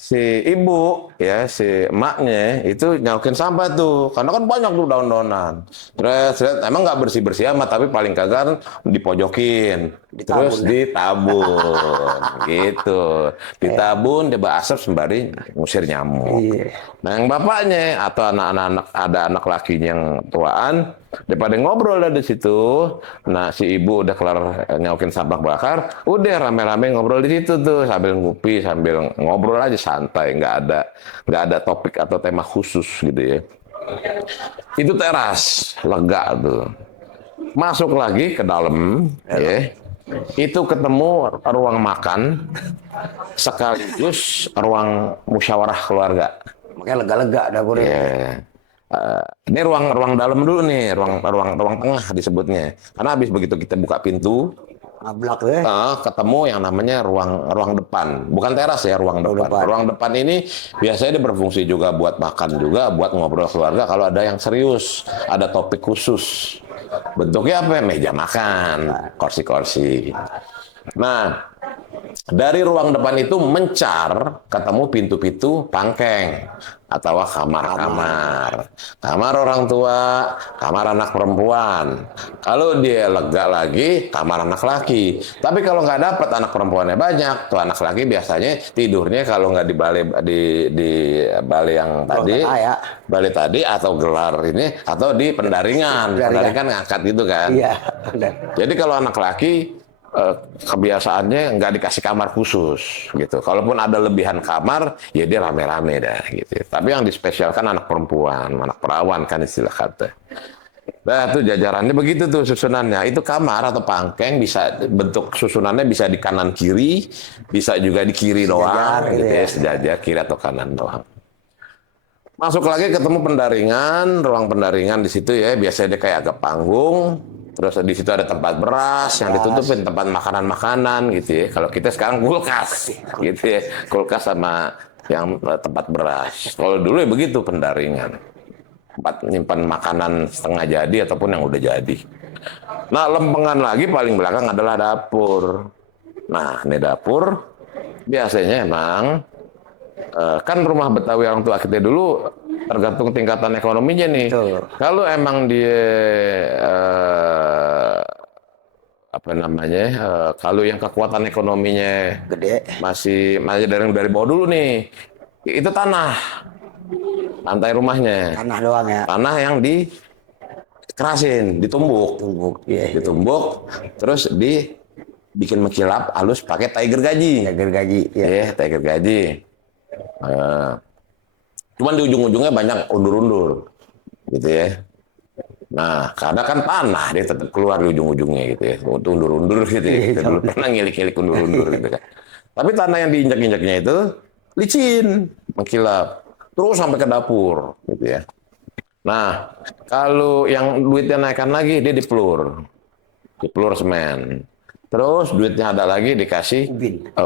si ibu ya si emaknya itu nyaukin sampah tuh karena kan banyak tuh daun-daunan terus emang nggak bersih-bersih amat tapi paling kagak dipojokin terus ditabun gitu ditabun dia asap sembari ngusir nyamuk. Nah yang bapaknya atau anak-anak ada anak lakinya yang tuaan daripada ngobrol di situ, nah si ibu udah kelar nyaukin sampah bakar, udah rame-rame ngobrol di situ tuh sambil ngopi sambil ngobrol aja santai, nggak ada topik atau tema khusus gitu ya. Itu teras lega tuh. Masuk lagi ke dalam, ya. Itu ketemu ruang makan sekaligus ruang musyawarah keluarga. Makanya lega-lega dapurnya. Yeah. Ini ruang dalam dulu nih, ruang tengah disebutnya. Karena habis begitu kita buka pintu, Ngablak ya. ketemu yang namanya ruang depan. Bukan teras ya, ruang depan. Ruang depan ini biasanya dia berfungsi juga buat makan juga, buat ngobrol keluarga kalau ada yang serius, ada topik khusus. Bentuknya apa? Meja makan, kursi-kursi. Nah, dari ruang depan itu mencar ketemu pintu-pintu pangkeng atau kamar-kamar. Kamar orang tua, kamar anak perempuan. Kalau dia lega lagi, kamar anak laki. Tapi kalau nggak dapat anak perempuannya banyak, tuh anak laki biasanya tidurnya kalau nggak di balai yang tadi, balai tadi atau gelar ini atau di pendaringan. Pendaringan ngangkat gitu kan. Iya. Jadi kalau anak laki kebiasaannya nggak dikasih kamar khusus gitu. Kalaupun ada lebihan kamar, ya dia rame-rame dah gitu. Tapi yang dispesialkan anak perempuan, anak perawan kan istilah kata. Nah itu jajarannya begitu tuh susunannya. Itu kamar atau pangkeng bisa bentuk susunannya bisa di kanan kiri, bisa juga di kiri doang, gitu ya, sejajar kiri atau kanan doang. Masuk lagi ketemu pendaringan, ruang pendaringan di situ ya biasanya dia kayak agak panggung. Terus di situ ada tempat beras yang ditutupin tempat makanan-makanan gitu ya. Kalau kita sekarang kulkas gitu ya, kulkas sama yang tempat beras. Kalau dulu ya begitu pendaringan, tempat nyimpan makanan setengah jadi ataupun yang udah jadi. Nah lempengan lagi paling belakang adalah dapur. Nah ini dapur biasanya emang kan rumah Betawi orang tua kita dulu tergantung tingkatan ekonominya nih. Kalau emang dia kalau yang kekuatan ekonominya gede, masih dari bawah dulu nih, itu tanah, lantai rumahnya. Tanah doang ya. Tanah yang dikerasin, ditumbuk, terus dibikin mengkilap halus pakai tiger gaji. Tiger gaji. Cuman di ujung-ujungnya banyak undur-undur, gitu ya. Nah, karena kan tanah dia tetap keluar di ujung-ujungnya gitu ya, undur-undur gitu ya. Kita dulu pernah ngilik-ngilik undur-undur gitu kan. Tapi tanah yang diinjak-injaknya itu licin, mengkilap, terus sampai ke dapur, gitu ya. Nah, kalau yang duitnya naikkan lagi dia dipelur semen. Terus duitnya ada lagi dikasih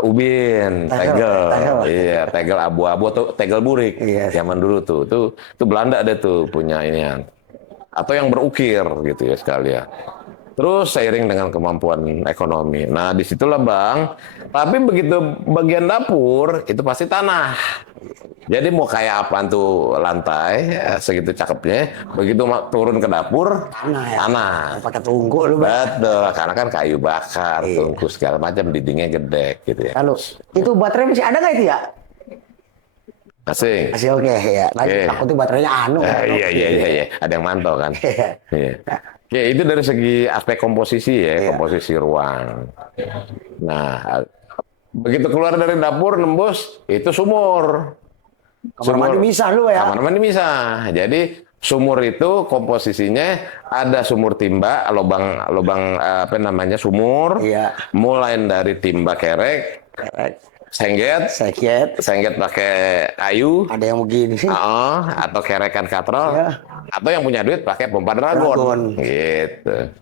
ubin, tegel, iya, tegel abu-abu atau tegel burik, zaman dulu tuh, itu Belanda ada tuh punya inian, atau yang berukir gitu ya sekalian. Terus seiring dengan kemampuan ekonomi, nah disitulah bang. Tapi begitu bagian dapur itu pasti tanah. Jadi mau kayak apa tuh lantai segitu cakepnya, begitu turun ke dapur tanah. Pakai tungku lu. Betul, karena kan kayu bakar, tungku segala macam, dindingnya gede gitu ya. Lalu itu baterai masih ada nggak itu ya? Masih oke ya. Lagi takutnya baterainya Iya. Ada yang mantau kan. Iya. Oke, itu dari segi aspek komposisi ya, komposisi ruang. Nah, begitu keluar dari dapur nembus itu sumur. Kamar mandi misah lu ya. Kamar mandi misah. Jadi sumur itu komposisinya ada sumur timba, lubang sumur. Iya. Mulai dari timba kerek. Sengget pakai kayu. Ada yang begini sih. Atau kerekan katrol. Atau yang punya duit pakai pompa dragon. Gitu.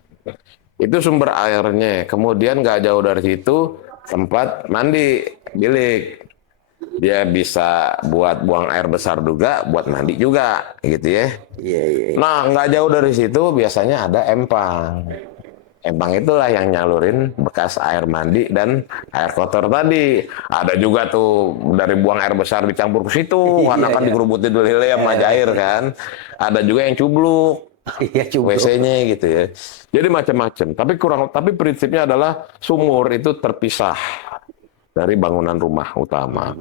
Itu sumber airnya. Kemudian nggak jauh dari situ tempat mandi bilik. Dia bisa buat buang air besar juga, buat mandi juga, gitu ya. Nah, nggak jauh dari situ biasanya ada empang. Empang itulah yang nyalurin bekas air mandi dan air kotor tadi. Ada juga tuh dari buang air besar dicampur ke situ, karena kan dikerubutin dulu sama air kan. Ada juga yang cubluk. Iya, cukup. WC-nya gitu ya. Jadi macam-macam. Tapi prinsipnya adalah sumur itu terpisah dari bangunan rumah utama.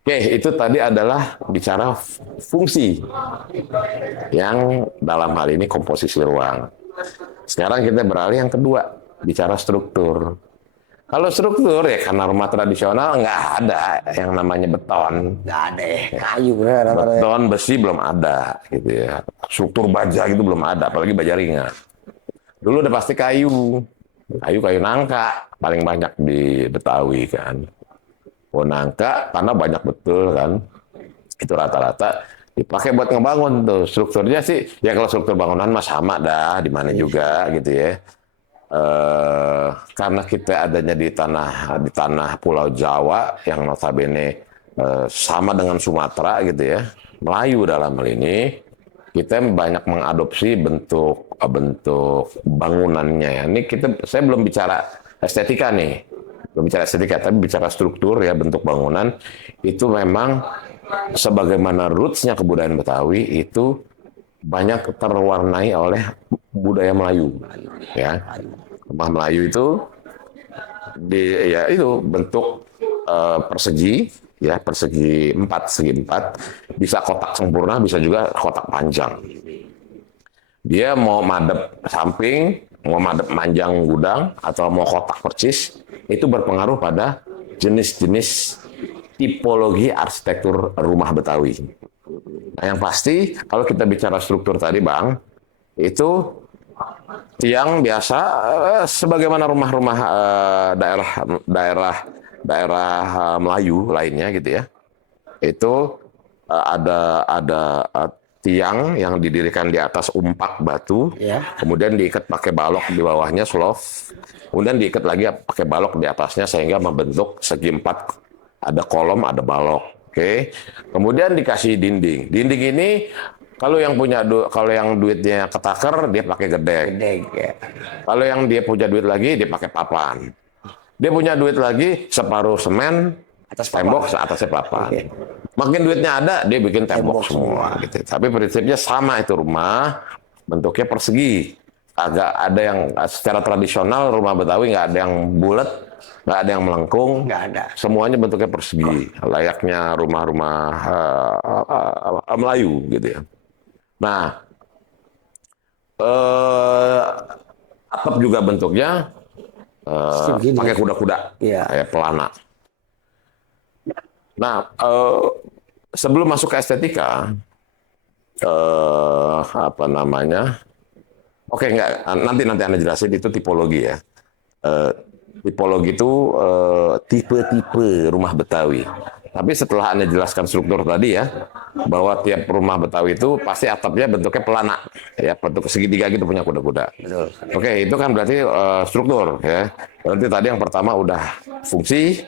Oke, itu tadi adalah bicara fungsi yang dalam hal ini komposisi ruang. Sekarang kita beralih yang kedua, bicara struktur. Kalau struktur ya karena rumah tradisional nggak ada yang namanya beton. Nggak ada ya, kayu bener. Beton, besi belum ada gitu ya. Struktur baja gitu belum ada, apalagi baja ringan. Dulu udah pasti kayu. Kayu nangka paling banyak di Betawi kan. Oh, nangka karena banyak betul kan. Itu rata-rata dipakai buat ngebangun tuh. Strukturnya sih ya kalau struktur bangunan mah sama dah di mana juga gitu ya. Karena kita adanya di tanah Pulau Jawa yang notabene sama dengan Sumatera gitu ya, Melayu dalam hal ini, kita banyak mengadopsi bentuk bangunannya ya. Ini saya belum bicara estetika nih, tapi bicara struktur ya, bentuk bangunan itu memang sebagaimana roots-nya kebudayaan Betawi itu banyak terwarnai oleh budaya Melayu ya. Rumah Melayu itu itu bentuk persegi ya, persegi empat, bisa kotak sempurna, bisa juga kotak panjang. Dia mau madep samping, mau madep panjang gudang atau mau kotak percis, itu berpengaruh pada jenis-jenis tipologi arsitektur rumah Betawi. Nah, yang pasti kalau kita bicara struktur tadi Bang, itu tiang biasa sebagaimana rumah-rumah daerah Melayu lainnya gitu ya. Itu ada tiang yang didirikan di atas umpak batu, kemudian diikat pakai balok di bawahnya slof, kemudian diikat lagi pakai balok di atasnya sehingga membentuk segi empat, ada kolom, ada balok. Oke. Kemudian dikasih dinding. Dinding ini kalau yang duitnya ketaker dia pakai gedek. Ya. Kalau yang dia punya duit lagi dia pakai papan. Dia punya duit lagi separuh semen, atas tembok, atasnya papan. Makin duitnya ada dia bikin tembok semua gitu. Tapi prinsipnya sama, itu rumah bentuknya persegi. Agak ada yang secara tradisional rumah Betawi nggak ada yang bulat, nggak ada yang melengkung, nggak ada. Semuanya bentuknya persegi, layaknya rumah-rumah Melayu gitu ya. Nah, atap juga bentuknya pakai kuda-kuda, kayak pelana. Nah, sebelum masuk ke estetika, Oke, enggak. Nanti Anda jelasin itu tipologi ya. Tipologi itu tipe-tipe rumah Betawi. Tapi setelah Anda jelaskan struktur tadi ya, bahwa tiap rumah Betawi itu pasti atapnya bentuknya pelana, ya, bentuk segitiga gitu punya kuda-kuda. Oke, itu kan berarti struktur ya. Berarti tadi yang pertama udah fungsi,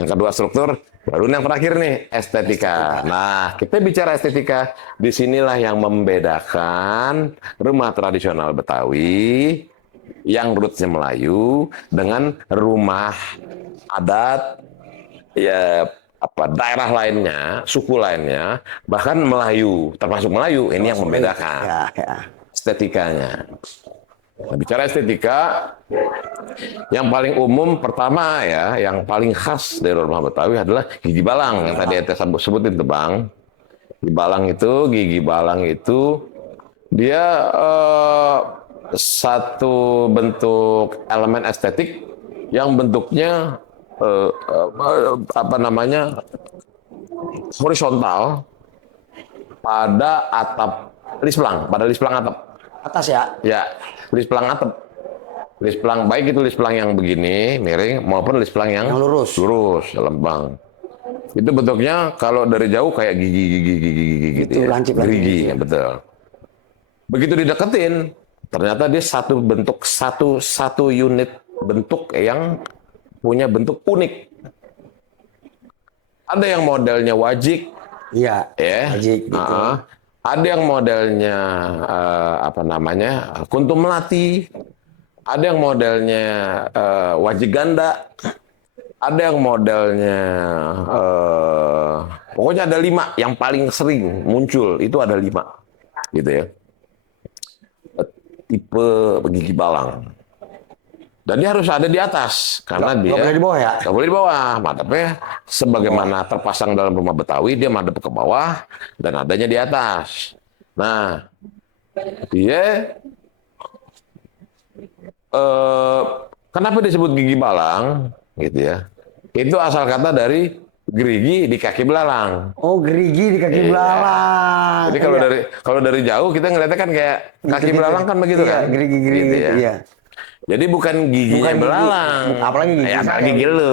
yang kedua struktur, baru yang terakhir nih estetika. Nah, kita bicara estetika, disinilah yang membedakan rumah tradisional Betawi yang rootsnya Melayu dengan rumah adat ya, daerah lainnya, suku lainnya, bahkan Melayu, termasuk Melayu, ini yang membedakan estetikanya. Nah, bicara estetika, yang paling umum pertama ya, yang paling khas dari rumah Betawi adalah gigi balang yang tadi saya sebutin tuh Bang. Gigi balang itu dia satu bentuk elemen estetik yang bentuknya horizontal pada atap lisplang, atap. Atas ya? Ya, lisplang atap. Lisplang, baik itu lisplang yang begini, miring, maupun lisplang yang lurus, lembang. Itu bentuknya kalau dari jauh kayak gigi gitu ya. Gerigi, ya, betul. Begitu dideketin, ternyata dia satu unit bentuk yang punya bentuk unik. Ada yang modelnya wajik, wajik gitu. Ada yang modelnya kuntum melati, Ada yang modelnya wajik ganda, ada yang modelnya pokoknya ada 5 yang paling sering muncul itu ada 5 gitu ya. Tipe gigi balang. Dan dia harus ada di atas karena dia nggak boleh di bawah ya? Nggak boleh di bawah. Madepnya sebagaimana terpasang dalam rumah Betawi, dia madep ke bawah dan adanya di atas. Nah, dia kenapa disebut gigi balang gitu ya? Itu asal kata dari gerigi di kaki belalang. Oh, gerigi di kaki Iya. belalang. Jadi kalau dari jauh kita ngeliatnya kan kayak kaki Gitu-gitu. belalang kan begitu Iya, kan? gerigi-gerigi Gitu gitu, ya. iya. Jadi bukan giginya Bukan gigi- belalang. apalagi gigi Ya, apalagi saya. gigi lu.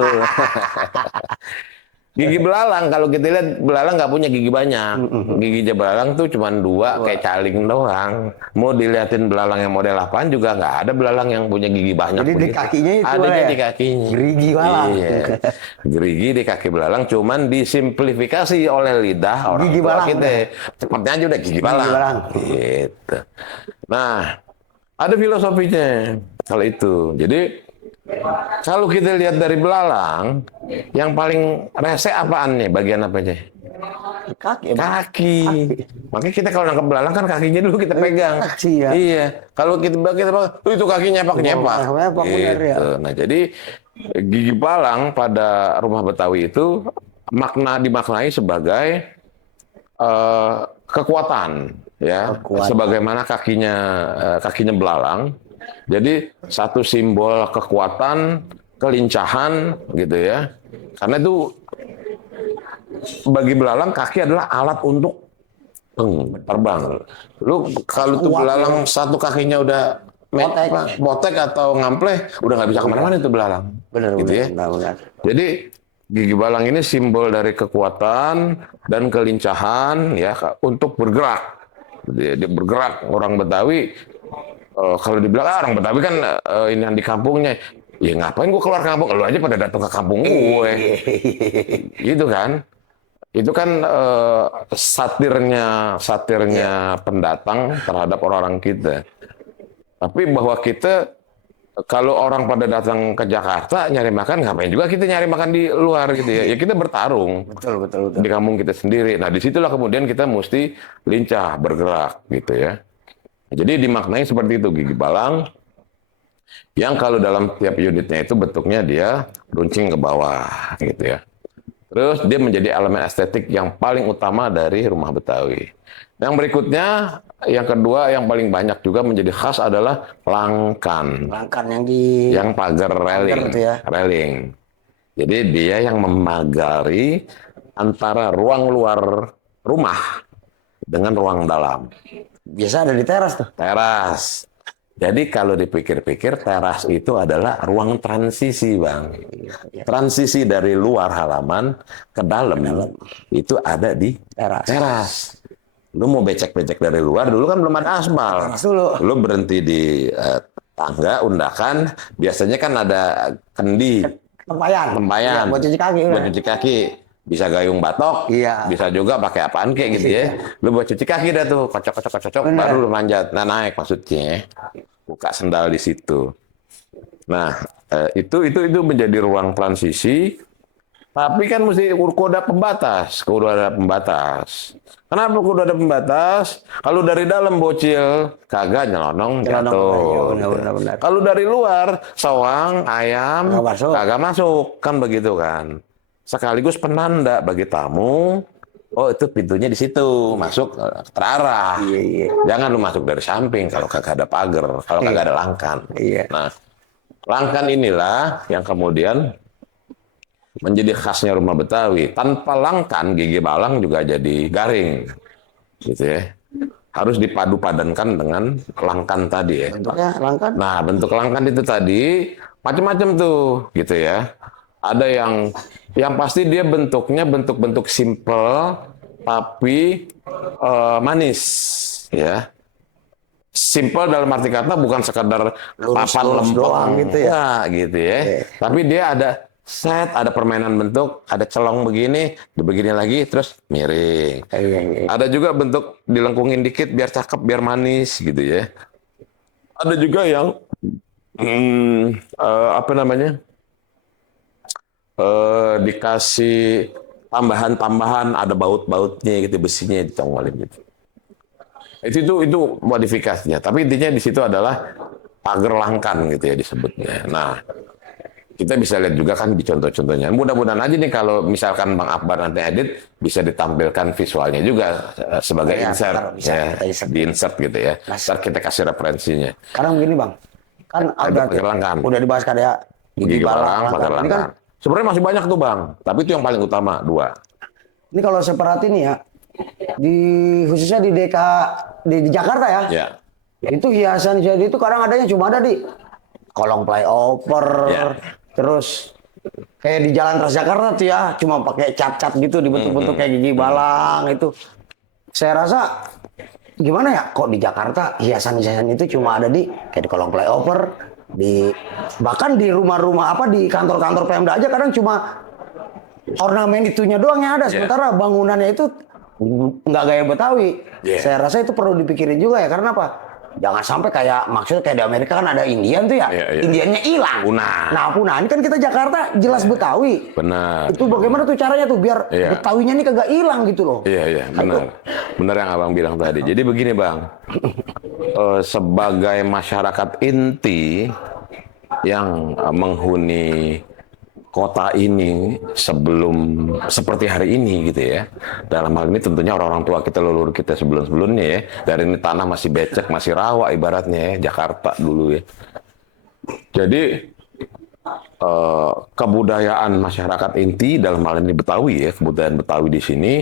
Gigi belalang, kalau kita lihat belalang nggak punya gigi banyak. Giginya belalang tuh cuma 2 kayak caling doang. Mau diliatin belalang yang model apaan juga nggak ada belalang yang punya gigi banyak. Jadi di begitu. kakinya itu Adanya ya? di kakinya. Gerigi belalang. Iya. Gerigi di kaki belalang cuman disimplifikasi oleh lidah orang Gigi tua balang, kita. udah. Cepatnya aja udah gigi balang. balang. Gitu. Nah, ada filosofinya kalau itu. Jadi kalau kita lihat dari belalang, yang paling rese apaan nih? Bagian apa aja? Kaki. Kaki. Makanya kita kalau nangkep belalang kan kakinya dulu kita pegang. Kaki ya. Iya. Kalau kita itu kakinya nyepak. Nyepak, benar ya. Gitu. Nah, jadi gigi belalang pada rumah Betawi itu dimaknai sebagai kekuatan, ya. Kekuatan. Sebagaimana kakinya belalang. Jadi satu simbol kekuatan, kelincahan gitu ya. Karena itu bagi belalang kaki adalah alat untuk terbang. Lu kalau tuh belalang satu kakinya udah botek atau ngampleh, udah nggak bisa kemana-mana itu belalang. Benar, gitu ya. benar. Jadi gigi balang ini simbol dari kekuatan dan kelincahan ya untuk bergerak. Dia bergerak. Orang Betawi kalau dibilang orang Betawi kan ini yang di kampungnya, ya ngapain gue keluar kampung? Lu aja pada datang ke kampung gue, gitu kan? Itu kan satirnya pendatang terhadap orang kita. Tapi bahwa kita kalau orang pada datang ke Jakarta nyari makan, ngapain juga kita nyari makan di luar gitu ya? Ya kita bertarung Betul. di kampung kita sendiri. Nah disitulah kemudian kita mesti lincah bergerak gitu ya. Jadi dimaknai seperti itu gigi balang, yang kalau dalam tiap unitnya itu bentuknya dia runcing ke bawah gitu ya. Terus dia menjadi elemen estetik yang paling utama dari rumah Betawi. Yang berikutnya, yang kedua yang paling banyak juga menjadi khas adalah langkan. Langkan Yang pagar railing. itu ya. Railing. Jadi dia yang memagari antara ruang luar rumah dengan ruang dalam. biasa ada di teras tuh. Teras. Jadi kalau dipikir-pikir teras itu adalah ruang transisi, Bang. Transisi dari luar halaman ke dalam itu ada di teras. Lu mau becek-becek dari luar, dulu kan belum ada aspal. Teras dulu. Lu berhenti di tangga, undakan, biasanya kan ada kendi. Tempayan. Tempayan. Ya, buat cuci kaki. Buat cuci kaki. Bisa gayung batok, Iya. bisa juga pakai apaan kayak gitu ya. Lu buat cuci kaki dah tuh, kocok, baru lu manjat. Nah naik maksudnya, buka sendal di situ. Nah itu menjadi ruang transisi. Tapi kan mesti kudu ada pembatas, Kenapa kudu ada pembatas? Kalau dari dalam bocil kagak nyelonong jatuh. Benar. Kalau dari luar sawang ayam Nggak masuk. kagak masuk kan begitu kan. Sekaligus penanda bagi tamu. Oh itu pintunya di situ masuk terarah. Iya. Jangan lu masuk dari samping kalau kagak ada pagar, kalau kagak ada langkan. Iya. Nah langkan inilah yang kemudian menjadi khasnya rumah Betawi. Tanpa langkan gigi balang juga jadi garing, gitu ya. Harus dipadu-padankan dengan langkan tadi ya. Bentuknya langkan. Nah, bentuk langkan itu tadi macam-macam tuh, gitu ya. Ada yang pasti dia bentuknya bentuk-bentuk simple tapi manis, ya. Simple dalam arti kata bukan sekadar papan lempeng doang gitu ya. Gitu ya. Tapi dia ada set, ada permainan bentuk, ada celong begini lagi, terus miring. Iya. Ada juga bentuk dilengkungin dikit biar cakep, biar manis gitu ya. Ada juga yang Apa namanya? Dikasih tambahan-tambahan, ada baut-bautnya gitu, besinya ditongolin gitu. Itu modifikasinya. Tapi intinya di situ adalah pagar langkan gitu ya disebutnya. Nah, kita bisa lihat juga kan di contoh-contohnya. Mudah-mudahan aja nih kalau misalkan Bang Akbar nanti edit bisa ditampilkan visualnya juga sebagai Ya, insert, ntar bisa ya, kita insert. di insert gitu ya. Ntar kita kasih referensinya. Karena begini bang, kan Ada ada langkan. udah dibahas kan ya Gigi balang, pagar Ini kan, langkan. Sebenarnya masih banyak tuh Bang, tapi itu yang paling utama dua. ini kalau saya perhatiin ya, di khususnya di Jakarta ya, Ya, itu hiasan jadi itu kadang adanya cuma ada di kolong flyover, Ya. terus kayak di Jalan Transjakarta tuh ya, cuma pakai cat-cat gitu dibentuk-bentuk kayak gigi balang itu. Saya rasa gimana ya, kok di Jakarta hiasan-hiasan itu cuma ada di kayak di kolong flyover, bahkan di rumah-rumah apa di kantor-kantor Pemda aja kadang cuma ornamen itunya doang yang ada, sementara bangunannya itu nggak gaya Betawi. Yeah. Saya rasa itu perlu dipikirin juga ya, karena apa? Jangan sampai kayak maksudnya kayak di Amerika kan ada Indian tuh ya, Indiannya hilang. Punah. Ini kan kita Jakarta jelas Betawi. benar. Itu bagaimana tuh caranya tuh biar Betawinya ini kagak hilang gitu loh. Iya, benar. Benar yang Abang bilang tadi. Jadi begini Bang, sebagai masyarakat inti yang menghuni kota ini sebelum seperti hari ini gitu ya. Dalam hal ini tentunya orang-orang tua kita, leluhur kita sebelum-sebelumnya ya. Dari ini tanah masih becek, masih rawa ibaratnya ya, Jakarta dulu ya. Jadi kebudayaan masyarakat inti dalam hal ini Betawi ya, kebudayaan Betawi di sini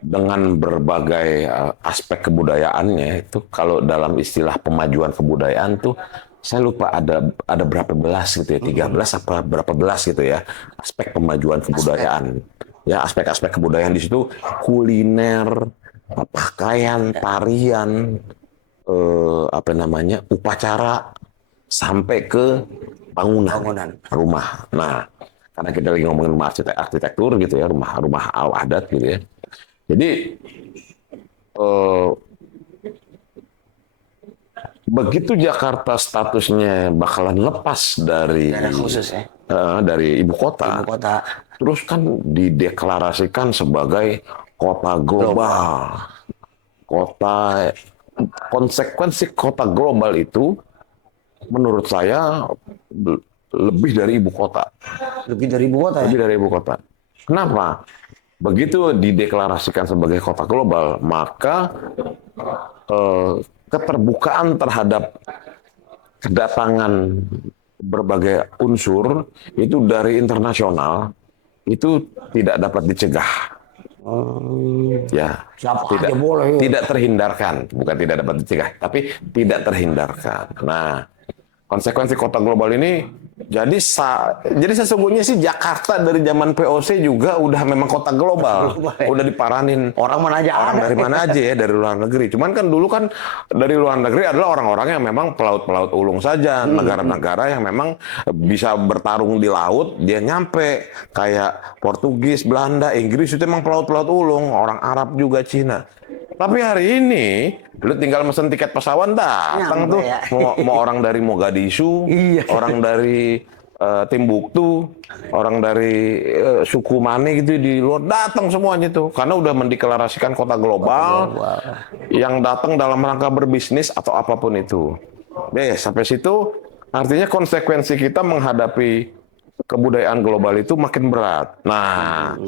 dengan berbagai aspek kebudayaannya itu, kalau dalam istilah pemajuan kebudayaan tuh saya lupa ada berapa belas gitu ya, 13 apa berapa belas gitu ya aspek pemajuan kebudayaan. Ya, aspek-aspek kebudayaan di situ kuliner, pakaian, tarian, apa namanya, upacara sampai ke bangunan rumah. Nah, karena kita lagi ngomongin rumah arsitektur gitu ya, rumah adat gitu ya. Jadi begitu Jakarta statusnya bakalan lepas dari Daerah khusus ya. Dari ibu kota, terus kan dideklarasikan sebagai kota global. Konsekuensi kota global itu menurut saya lebih dari ibu kota. Lebih dari ibu kota ya? Lebih dari ibu kota. Kenapa? Begitu dideklarasikan sebagai kota global, maka keterbukaan terhadap kedatangan berbagai unsur itu dari internasional itu tidak dapat dicegah. Ya, Siapa aja boleh. Tidak terhindarkan, bukan tidak dapat dicegah, tapi tidak terhindarkan. Nah, konsekuensi kota global ini jadi sesungguhnya sih Jakarta dari zaman POC juga udah memang kota global. Udah diparanin Orang mana aja orang ada. dari mana aja ya, dari luar negeri. Cuman kan dulu kan dari luar negeri adalah orang-orang yang memang pelaut-pelaut ulung saja, negara-negara yang memang bisa bertarung di laut, dia nyampe kayak Portugis, Belanda, Inggris itu memang pelaut-pelaut ulung, orang Arab juga, Cina. Tapi hari ini lu tinggal mesen tiket pesawat datang tuh ya. mau orang dari Mogadishu, orang dari Timbuktu, orang dari suku mana gitu di luar datang semuanya tuh, karena udah mendeklarasikan kota global yang datang dalam rangka berbisnis atau apapun itu. Sampai situ artinya konsekuensi kita menghadapi kebudayaan global itu makin berat. Nah,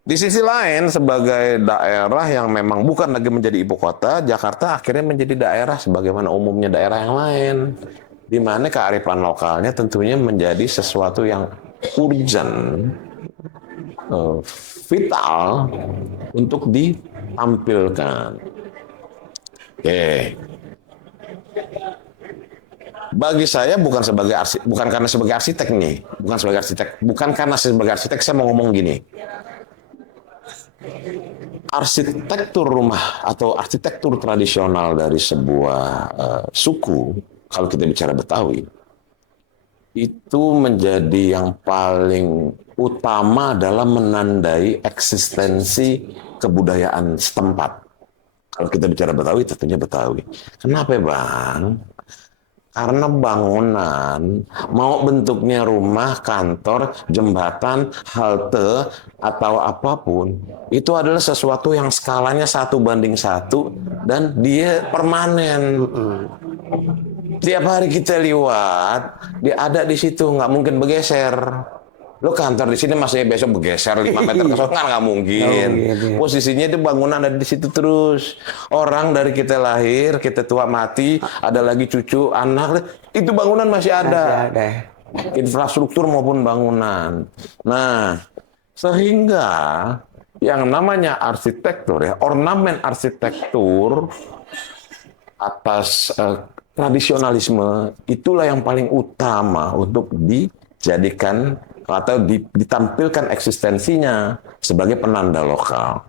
di sisi lain, sebagai daerah yang memang bukan lagi menjadi ibu kota, Jakarta akhirnya menjadi daerah sebagaimana umumnya daerah yang lain, di mana kearifan lokalnya tentunya menjadi sesuatu yang urgent, vital untuk ditampilkan. Bagi saya bukan karena sebagai arsitek nih, bukan karena sebagai arsitek saya mau ngomong gini. Arsitektur rumah atau arsitektur tradisional dari sebuah suku, kalau kita bicara Betawi, itu menjadi yang paling utama dalam menandai eksistensi kebudayaan setempat. Kalau kita bicara Betawi, tentunya Betawi. Kenapa Bang? Karena bangunan, mau bentuknya rumah, kantor, jembatan, halte, atau apapun, itu adalah sesuatu yang skalanya 1:1 dan dia permanen. Tiap hari kita lihat, dia ada di situ, nggak mungkin bergeser. Lo kantor di sini masih besok bergeser 5 meter ke sana, kan nggak mungkin. Posisinya itu bangunan ada di situ terus. Orang dari kita lahir, kita tua mati, ada lagi cucu, anak, itu bangunan masih ada. Infrastruktur maupun bangunan. Nah, sehingga yang namanya arsitektur ya, ornamen arsitektur atas tradisionalisme itulah yang paling utama untuk dijadikan atau ditampilkan eksistensinya sebagai penanda lokal.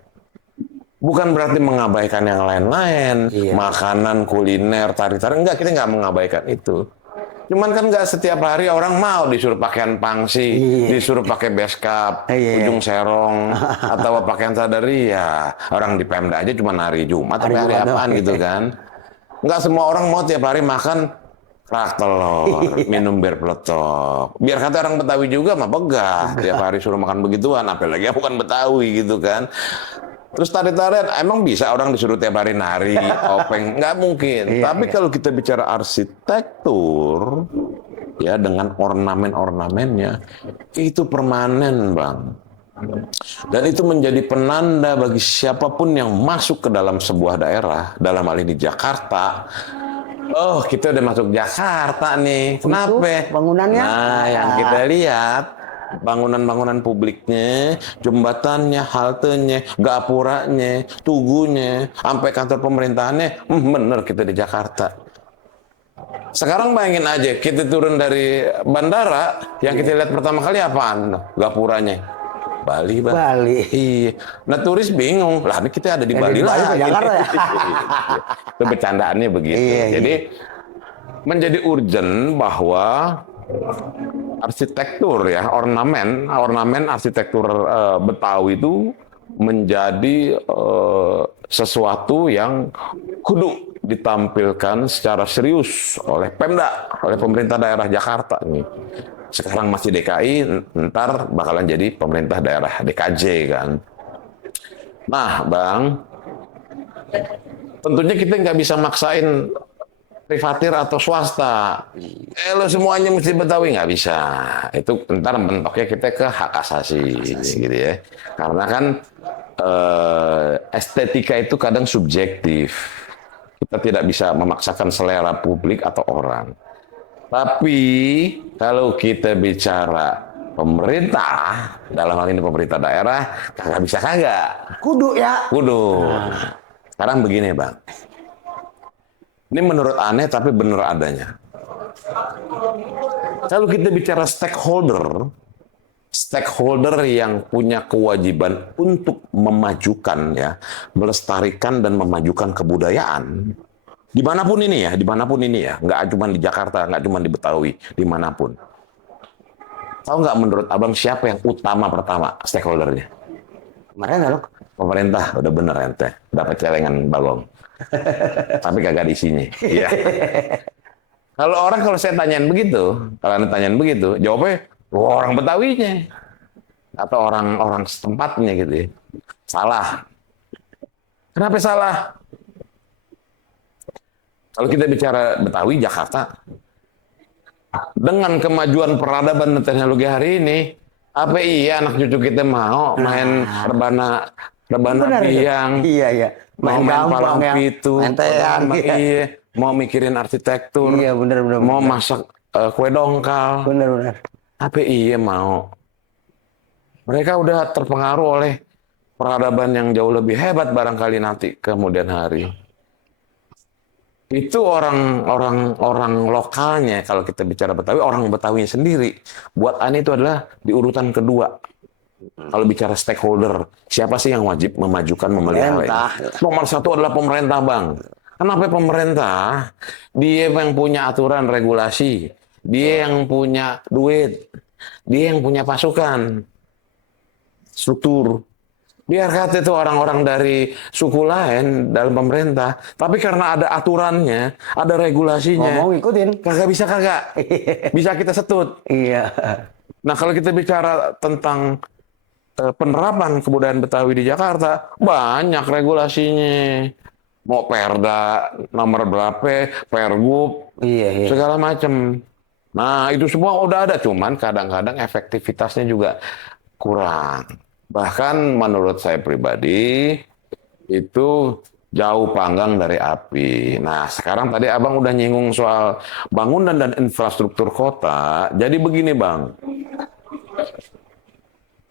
Bukan berarti mengabaikan yang lain-lain, makanan, kuliner, tari-tari, enggak, kita nggak mengabaikan itu. Cuman kan nggak setiap hari orang mau disuruh pakaian pangsi, disuruh pakai beskap, ujung serong, atau pakaian sadari, ya orang di Pemda aja cuma hari Jumat, tapi hari apaan gitu kan. Nggak semua orang mau tiap hari makan kerak telur, minum bir peletok. Biar kata orang Betawi juga mah begah. Tiap hari suruh makan begituan, apalagi bukan Betawi gitu kan. Terus tari-tarian, emang bisa orang disuruh tiap hari nari, openg? Nggak mungkin. Tapi kalau kita bicara arsitektur, ya dengan ornamen-ornamennya, itu permanen, Bang. Dan itu menjadi penanda bagi siapapun yang masuk ke dalam sebuah daerah, dalam hal ini Jakarta. Oh, kita udah masuk Jakarta nih. Kenapa? Bangunannya? Nah, yang kita lihat bangunan-bangunan publiknya, jembatannya, haltenya, gapuranya, tugunya, sampai kantor pemerintahannya, bener kita di Jakarta. Sekarang bayangin aja, kita turun dari bandara, yang kita lihat pertama kali apaan? Gapuranya. Bali, Bang. Bali. Iya. Nah, turis bingung. Lah, ini kita ada di Bali lah. Jakarta ya. Itu bercandaannya begitu. Jadi menjadi urgent bahwa arsitektur ya, ornamen arsitektur Betawi itu menjadi sesuatu yang kudu ditampilkan secara serius oleh Pemda, oleh pemerintah daerah Jakarta ini. Sekarang masih DKI, ntar bakalan jadi pemerintah daerah DKJ kan. Nah, Bang, tentunya kita nggak bisa maksain privatir atau swasta. Lo semuanya mesti Betawi, nggak bisa. Itu ntar mentoknya kita ke hak asasi gitu ya. Karena kan estetika itu kadang subjektif. Kita tidak bisa memaksakan selera publik atau orang. Tapi kalau kita bicara pemerintah, dalam hal ini pemerintah daerah, kagak bisa kagak. Kudu ya. Kudu. Sekarang begini, Bang. Ini menurut aneh tapi benar adanya. Kalau kita bicara stakeholder yang punya kewajiban untuk memajukan ya, melestarikan dan memajukan kebudayaan. Dimanapun ini ya, nggak cuma di Jakarta, nggak cuma di Betawi, dimanapun. Tahu nggak menurut abang siapa yang utama pertama stakeholdernya? Pemerintah, udah bener ente, dapat celengan bagong. Tapi kagak di sini. Iya. Kalau saya tanyain begitu, jawabnya orang Betawinya atau orang setempatnya gitu ya. Salah. Kenapa salah? Kalau kita bicara Betawi, Jakarta, dengan kemajuan peradaban dan teknologi hari ini, apa iya anak cucu kita mau main rebana biang, mau main palang pintu, mau mikirin arsitektur, mau masak kue dongkal, apa iya mau? Mereka udah terpengaruh oleh peradaban yang jauh lebih hebat barangkali nanti kemudian hari. Itu orang lokalnya, kalau kita bicara Betawi, orang Betawinya sendiri. Buat Ani itu adalah di urutan kedua. Kalau bicara stakeholder, siapa sih yang wajib memajukan, memelihara? Nomor satu adalah pemerintah, Bang. Kenapa pemerintah? Dia yang punya aturan regulasi, dia yang punya duit, dia yang punya pasukan, struktur. Biar kata itu orang-orang dari suku lain dalam pemerintah, tapi karena ada aturannya, ada regulasinya, Ngomong ikutin. kagak bisa kagak. Bisa kita setut. Iya. Nah, kalau kita bicara tentang penerapan kebudayaan Betawi di Jakarta, banyak regulasinya. Mau Perda nomor berapa, Pergub, Iya. segala macam. Nah, itu semua udah ada, cuman kadang-kadang efektivitasnya juga kurang. Bahkan menurut saya pribadi, itu jauh panggang dari api. Nah, sekarang tadi Abang udah nyinggung soal bangunan dan infrastruktur kota. Jadi begini, Bang.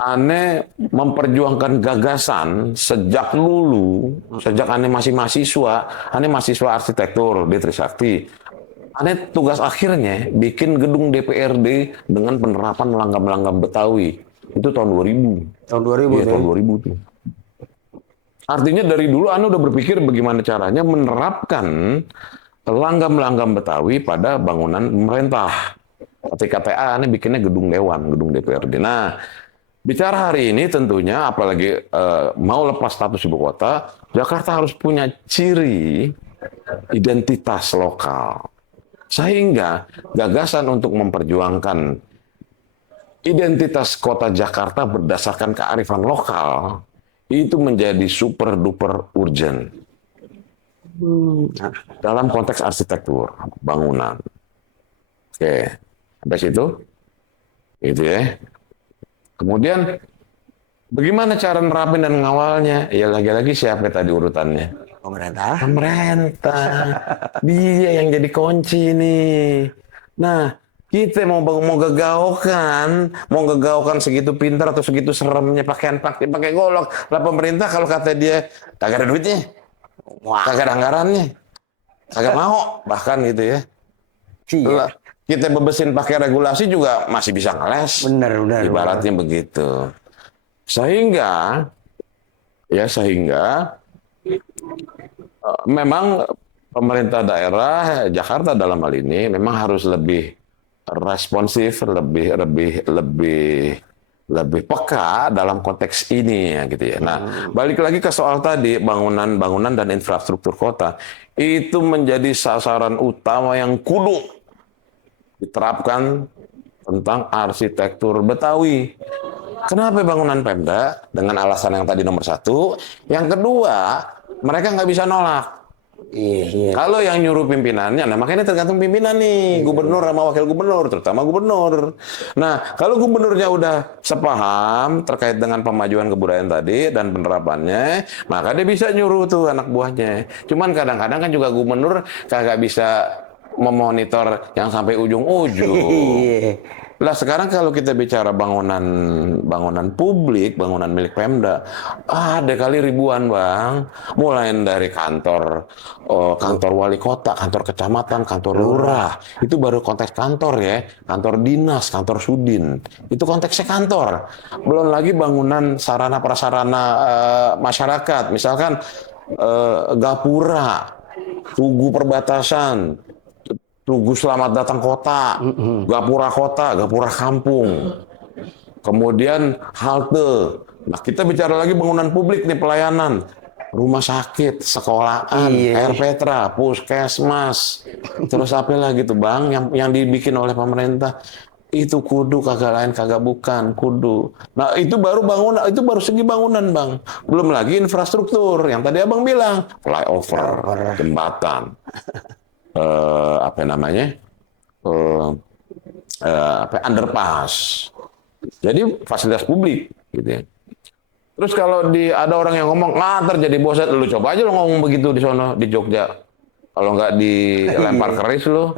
Ane memperjuangkan gagasan sejak dulu, sejak Ane masih mahasiswa, Ane mahasiswa arsitektur di Trisakti. Ane tugas akhirnya bikin gedung DPRD dengan penerapan langgam-langgam Betawi. Itu tahun 2000. Tahun 2000 Iya, tuh. tahun 2000 tuh. Artinya dari dulu Ane udah berpikir bagaimana caranya menerapkan langgam-langgam Betawi pada bangunan pemerintah. Ketika TA Ane bikinnya gedung Dewan, gedung DPRD. Nah, bicara hari ini tentunya apalagi mau lepas status ibu kota, Jakarta harus punya ciri identitas lokal. Sehingga gagasan untuk memperjuangkan identitas kota Jakarta berdasarkan kearifan lokal itu menjadi super duper urgent. Dalam konteks arsitektur, bangunan. Oke, sampai situ? Gitu ya. Kemudian, bagaimana cara nerapin dan ngawalnya? Ya lagi-lagi siapa tadi urutannya? Pemerintah. Pemerintah. Dia yang jadi kunci nih. Nah, kita mau gegaukan segitu pintar atau segitu seremnya pakai golok. Lah pemerintah kalau kata dia kagak ada duitnya, kagak ada anggarannya, kagak mau bahkan gitu ya. Iya. Kita bebesin pakai regulasi juga masih bisa ngeles. Benar. Ibaratnya begitu. Sehingga memang pemerintah daerah Jakarta dalam hal ini memang harus lebih responsif, lebih peka dalam konteks ini ya gitu ya. Nah, balik lagi ke soal tadi bangunan dan infrastruktur kota itu menjadi sasaran utama yang kudu diterapkan tentang arsitektur Betawi. Kenapa bangunan Pemda? Dengan alasan yang tadi nomor satu. Yang kedua, mereka nggak bisa nolak. Iya. Kalau yang nyuruh pimpinannya, nah makanya tergantung pimpinan nih, gubernur sama wakil gubernur, terutama gubernur. Nah, kalau gubernurnya udah sepaham terkait dengan pemajuan kebudayaan tadi dan penerapannya, maka dia bisa nyuruh tuh anak buahnya. Cuman kadang-kadang kan juga gubernur kagak bisa memonitor yang sampai ujung-ujung. Lah sekarang kalau kita bicara bangunan publik, bangunan milik Pemda, ada kali ribuan bang, mulai dari kantor wali kota, kantor kecamatan, kantor lurah, itu baru konteks kantor ya, kantor dinas, kantor sudin, itu konteksnya kantor. Belum lagi bangunan sarana prasarana masyarakat, misalkan gapura, tugu perbatasan, tugu selamat datang kota, gapura kampung, kemudian halte. Nah kita bicara lagi bangunan publik nih, pelayanan, rumah sakit, sekolahan, air petra, puskesmas, terus apa lagi tuh bang, yang dibikin oleh pemerintah. Itu kudu kagak lain kagak bukan kudu. Nah itu baru bangunan, itu baru segi bangunan bang. Belum lagi infrastruktur yang tadi abang bilang, flyover, jembatan. Underpass. Jadi fasilitas publik gitu ya. Terus kalau ada orang yang ngomong, terjadi bosan, lu coba aja lo ngomong begitu di sono di Jogja. Kalau nggak dilempar keris lo,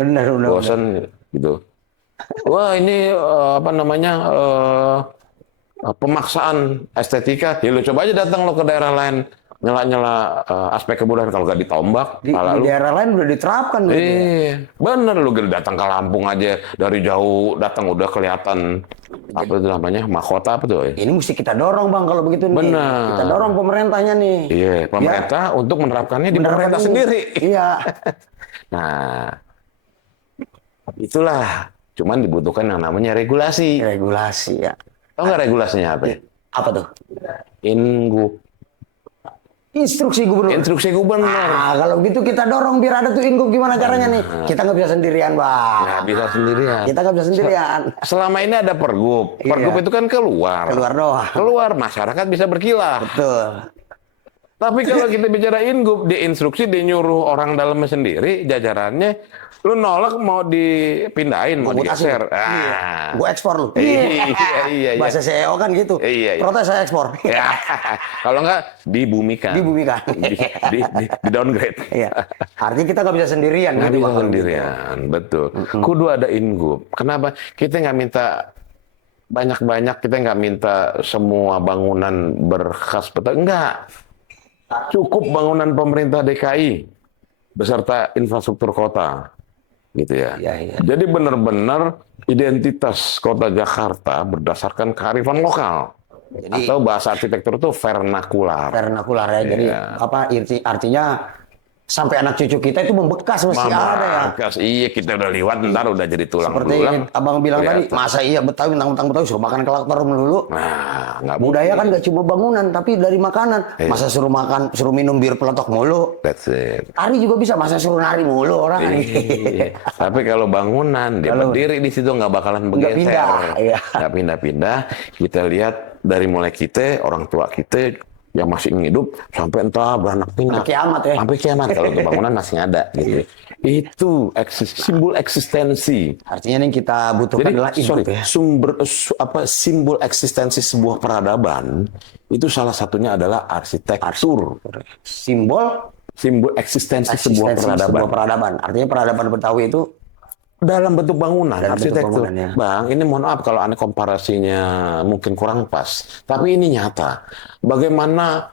bosan gitu. Wah ini pemaksaan estetika. Ya lu coba aja datang lo ke daerah lain. Nyela-nyela aspek kebudayaan kalau nggak ditombak. Di daerah lain udah diterapkan. Bener lu datang ke Lampung aja dari jauh datang udah kelihatan apa itu namanya mahkota apa tuh? Ini mesti kita dorong bang kalau begitu nih. Bener. Kita dorong pemerintahnya nih. Iya, pemerintah untuk menerapkannya di pemerintah sendiri. Iya. Nah, itulah. Cuman dibutuhkan yang namanya regulasi. Regulasi ya. Tahu nggak regulasinya apa? Apa tuh? Ingup. Instruksi gubernur. Instruksi gubernur. Nah, kalau gitu kita dorong biar ada tuh ingup. Gimana caranya nih? Kita nggak bisa sendirian, Bang. Nggak bisa sendirian. Kita nggak bisa sendirian. Selama ini ada pergub. Pergub Iya. itu kan keluar. Keluar doang. Keluar, masyarakat bisa berkilah. Betul. Tapi kalau kita bicara ingup, dia instruksi, dia nyuruh orang dalamnya sendiri, jajarannya, lu nolak mau dipindahin, mau Mutasi. digeser. Gue ekspor lu. Iya. Bahasa CEO kan gitu. Iya. Protes saya ekspor. Ya, kalau nggak dibumikan. Dibumikan. Di downgrade. Iya. Artinya kita nggak bisa sendirian. Nggak gitu, bisa Bang. sendirian, betul. Kudu ada ingup. Kenapa? Kita nggak minta banyak-banyak, kita nggak minta semua bangunan berkhas Betawi. Enggak. Cukup bangunan pemerintah DKI beserta infrastruktur kota. Gitu ya. Iya. Jadi benar-benar identitas kota Jakarta berdasarkan kearifan lokal. Jadi- Atau bahasa arsitektur itu vernakular. Vernakular ya. Jadi Iya. artinya sampai anak cucu kita itu membekas mesti ada ya. Membekas. Iya, kita udah lewat, ntar udah jadi tulang Seperti belulang. abang bilang tadi, Kelihatan. masa iya Betawi mentang-mentang Betawi suruh makan kelaktor melulu. Nah, nggak Budaya kan gak cuma bangunan, tapi dari makanan. Iya. Masa suruh minum bir peletok mulu. That's it. Tari juga bisa, masa suruh nari mulu orang. Iya. Tapi kalau bangunan, dia berdiri di situ nggak bakalan Nggak bergeser. pindah, iya. Nggak pindah-pindah. Kita lihat dari mulai kita, orang tua kita yang masih hidup sampai entah beranak pinak. Sampai kiamat ya. Sampai kiamat kalau itu bangunan masih ada gitu. Itu simbol eksistensi. Artinya yang kita butuhkan Jadi, adalah input ya. simbol eksistensi sebuah peradaban itu salah satunya adalah arsitektur. Simbol eksistensi sebuah peradaban. Artinya peradaban Betawi itu Dalam bentuk bangunan, Dalam bentuk arsitektur. bangunan, ya. Bang, ini mohon maaf kalau aneh komparasinya mungkin kurang pas. Tapi ini nyata. Bagaimana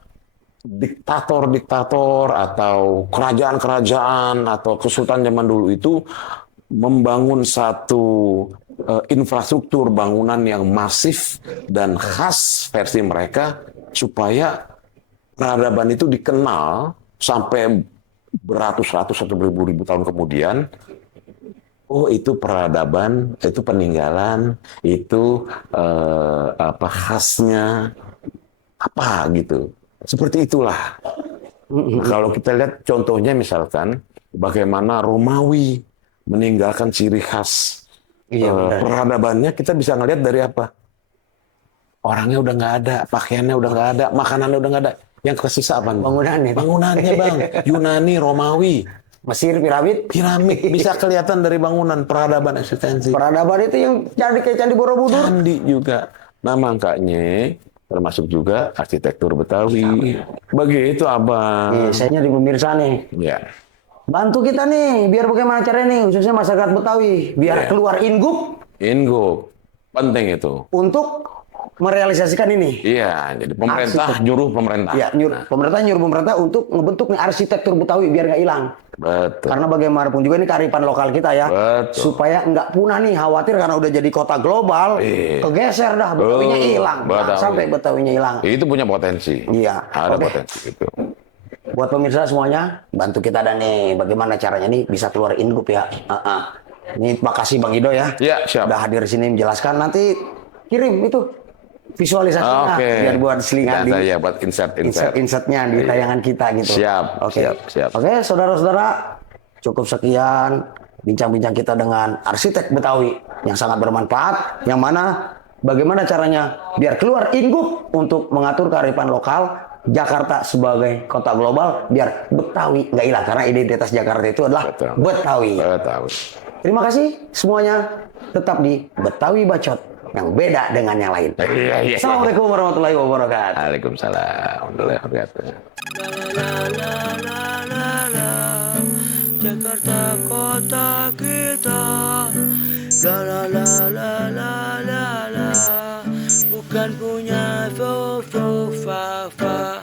diktator-diktator atau kerajaan-kerajaan atau kesultanan zaman dulu itu membangun satu infrastruktur bangunan yang masif dan khas versi mereka supaya peradaban itu dikenal sampai beratus-ratus atau beribu-ribu tahun kemudian. Oh, itu peradaban, itu peninggalan, itu khasnya apa gitu. Seperti itulah. Kalau kita lihat contohnya misalkan bagaimana Romawi meninggalkan ciri khas peradabannya, kita bisa ngelihat dari apa? Orangnya udah nggak ada, pakaiannya udah nggak ada, makanannya udah nggak ada. Yang kesisa apa? Bangunannya. Bangunannya, Bang. Yunani, Romawi. Mesir, piramid. Piramid bisa kelihatan dari bangunan peradaban eksistensi. Peradaban itu yang jadi kayak Candi Borobudur. Candi juga. Nah, makanya termasuk juga arsitektur Betawi. Begitu, Abang. Saya nyari pemirsa nih. Ya. Bantu kita nih, biar bagaimana caranya nih, khususnya masyarakat Betawi. Biar Iya. keluar ingup Ingo. Penting itu. untuk merealisasikan ini. Iya, jadi pemerintah nyuruh pemerintah. Ya, pemerintah nyuruh pemerintah untuk ngebentuk nih arsitektur Betawi biar nggak hilang. Betul. Karena bagaimanapun juga ini kearifan lokal kita ya. Betul. Supaya nggak punah nih, khawatir karena udah jadi kota global, Iya. kegeser dah, Betawinya hilang. Jangan Betawi. sampai Betawinya hilang. Itu punya potensi. Iya. Ada Oke. potensi itu. Buat pemirsa semuanya, bantu kita dan nih bagaimana caranya nih bisa keluar ingup ya. Ini makasih Bang Ido ya. Iya, siap. Udah hadir sini menjelaskan. Nanti kirim itu visualisasinya Oke. biar buat selingan di ya buat insert. insert-insertnya di tayangan kita gitu. Siap, Oke. siap. Oke, saudara-saudara, cukup sekian bincang-bincang kita dengan arsitek Betawi yang sangat bermanfaat, yang mana bagaimana caranya biar keluar ingup untuk mengatur kearifan lokal Jakarta sebagai kota global biar Betawi nggak hilang karena identitas Jakarta itu adalah Betul. Betawi. Betawi. Terima kasih semuanya, tetap di Betawi Bacot yang beda dengan yang lain. Iya. Assalamualaikum warahmatullahi wabarakatuh. Waalaikumsalam. Warahmatullahi wabarakatuh. La la la la la, Jakarta kota kita. La la la la la la la, bukan punya fo fo fa fa.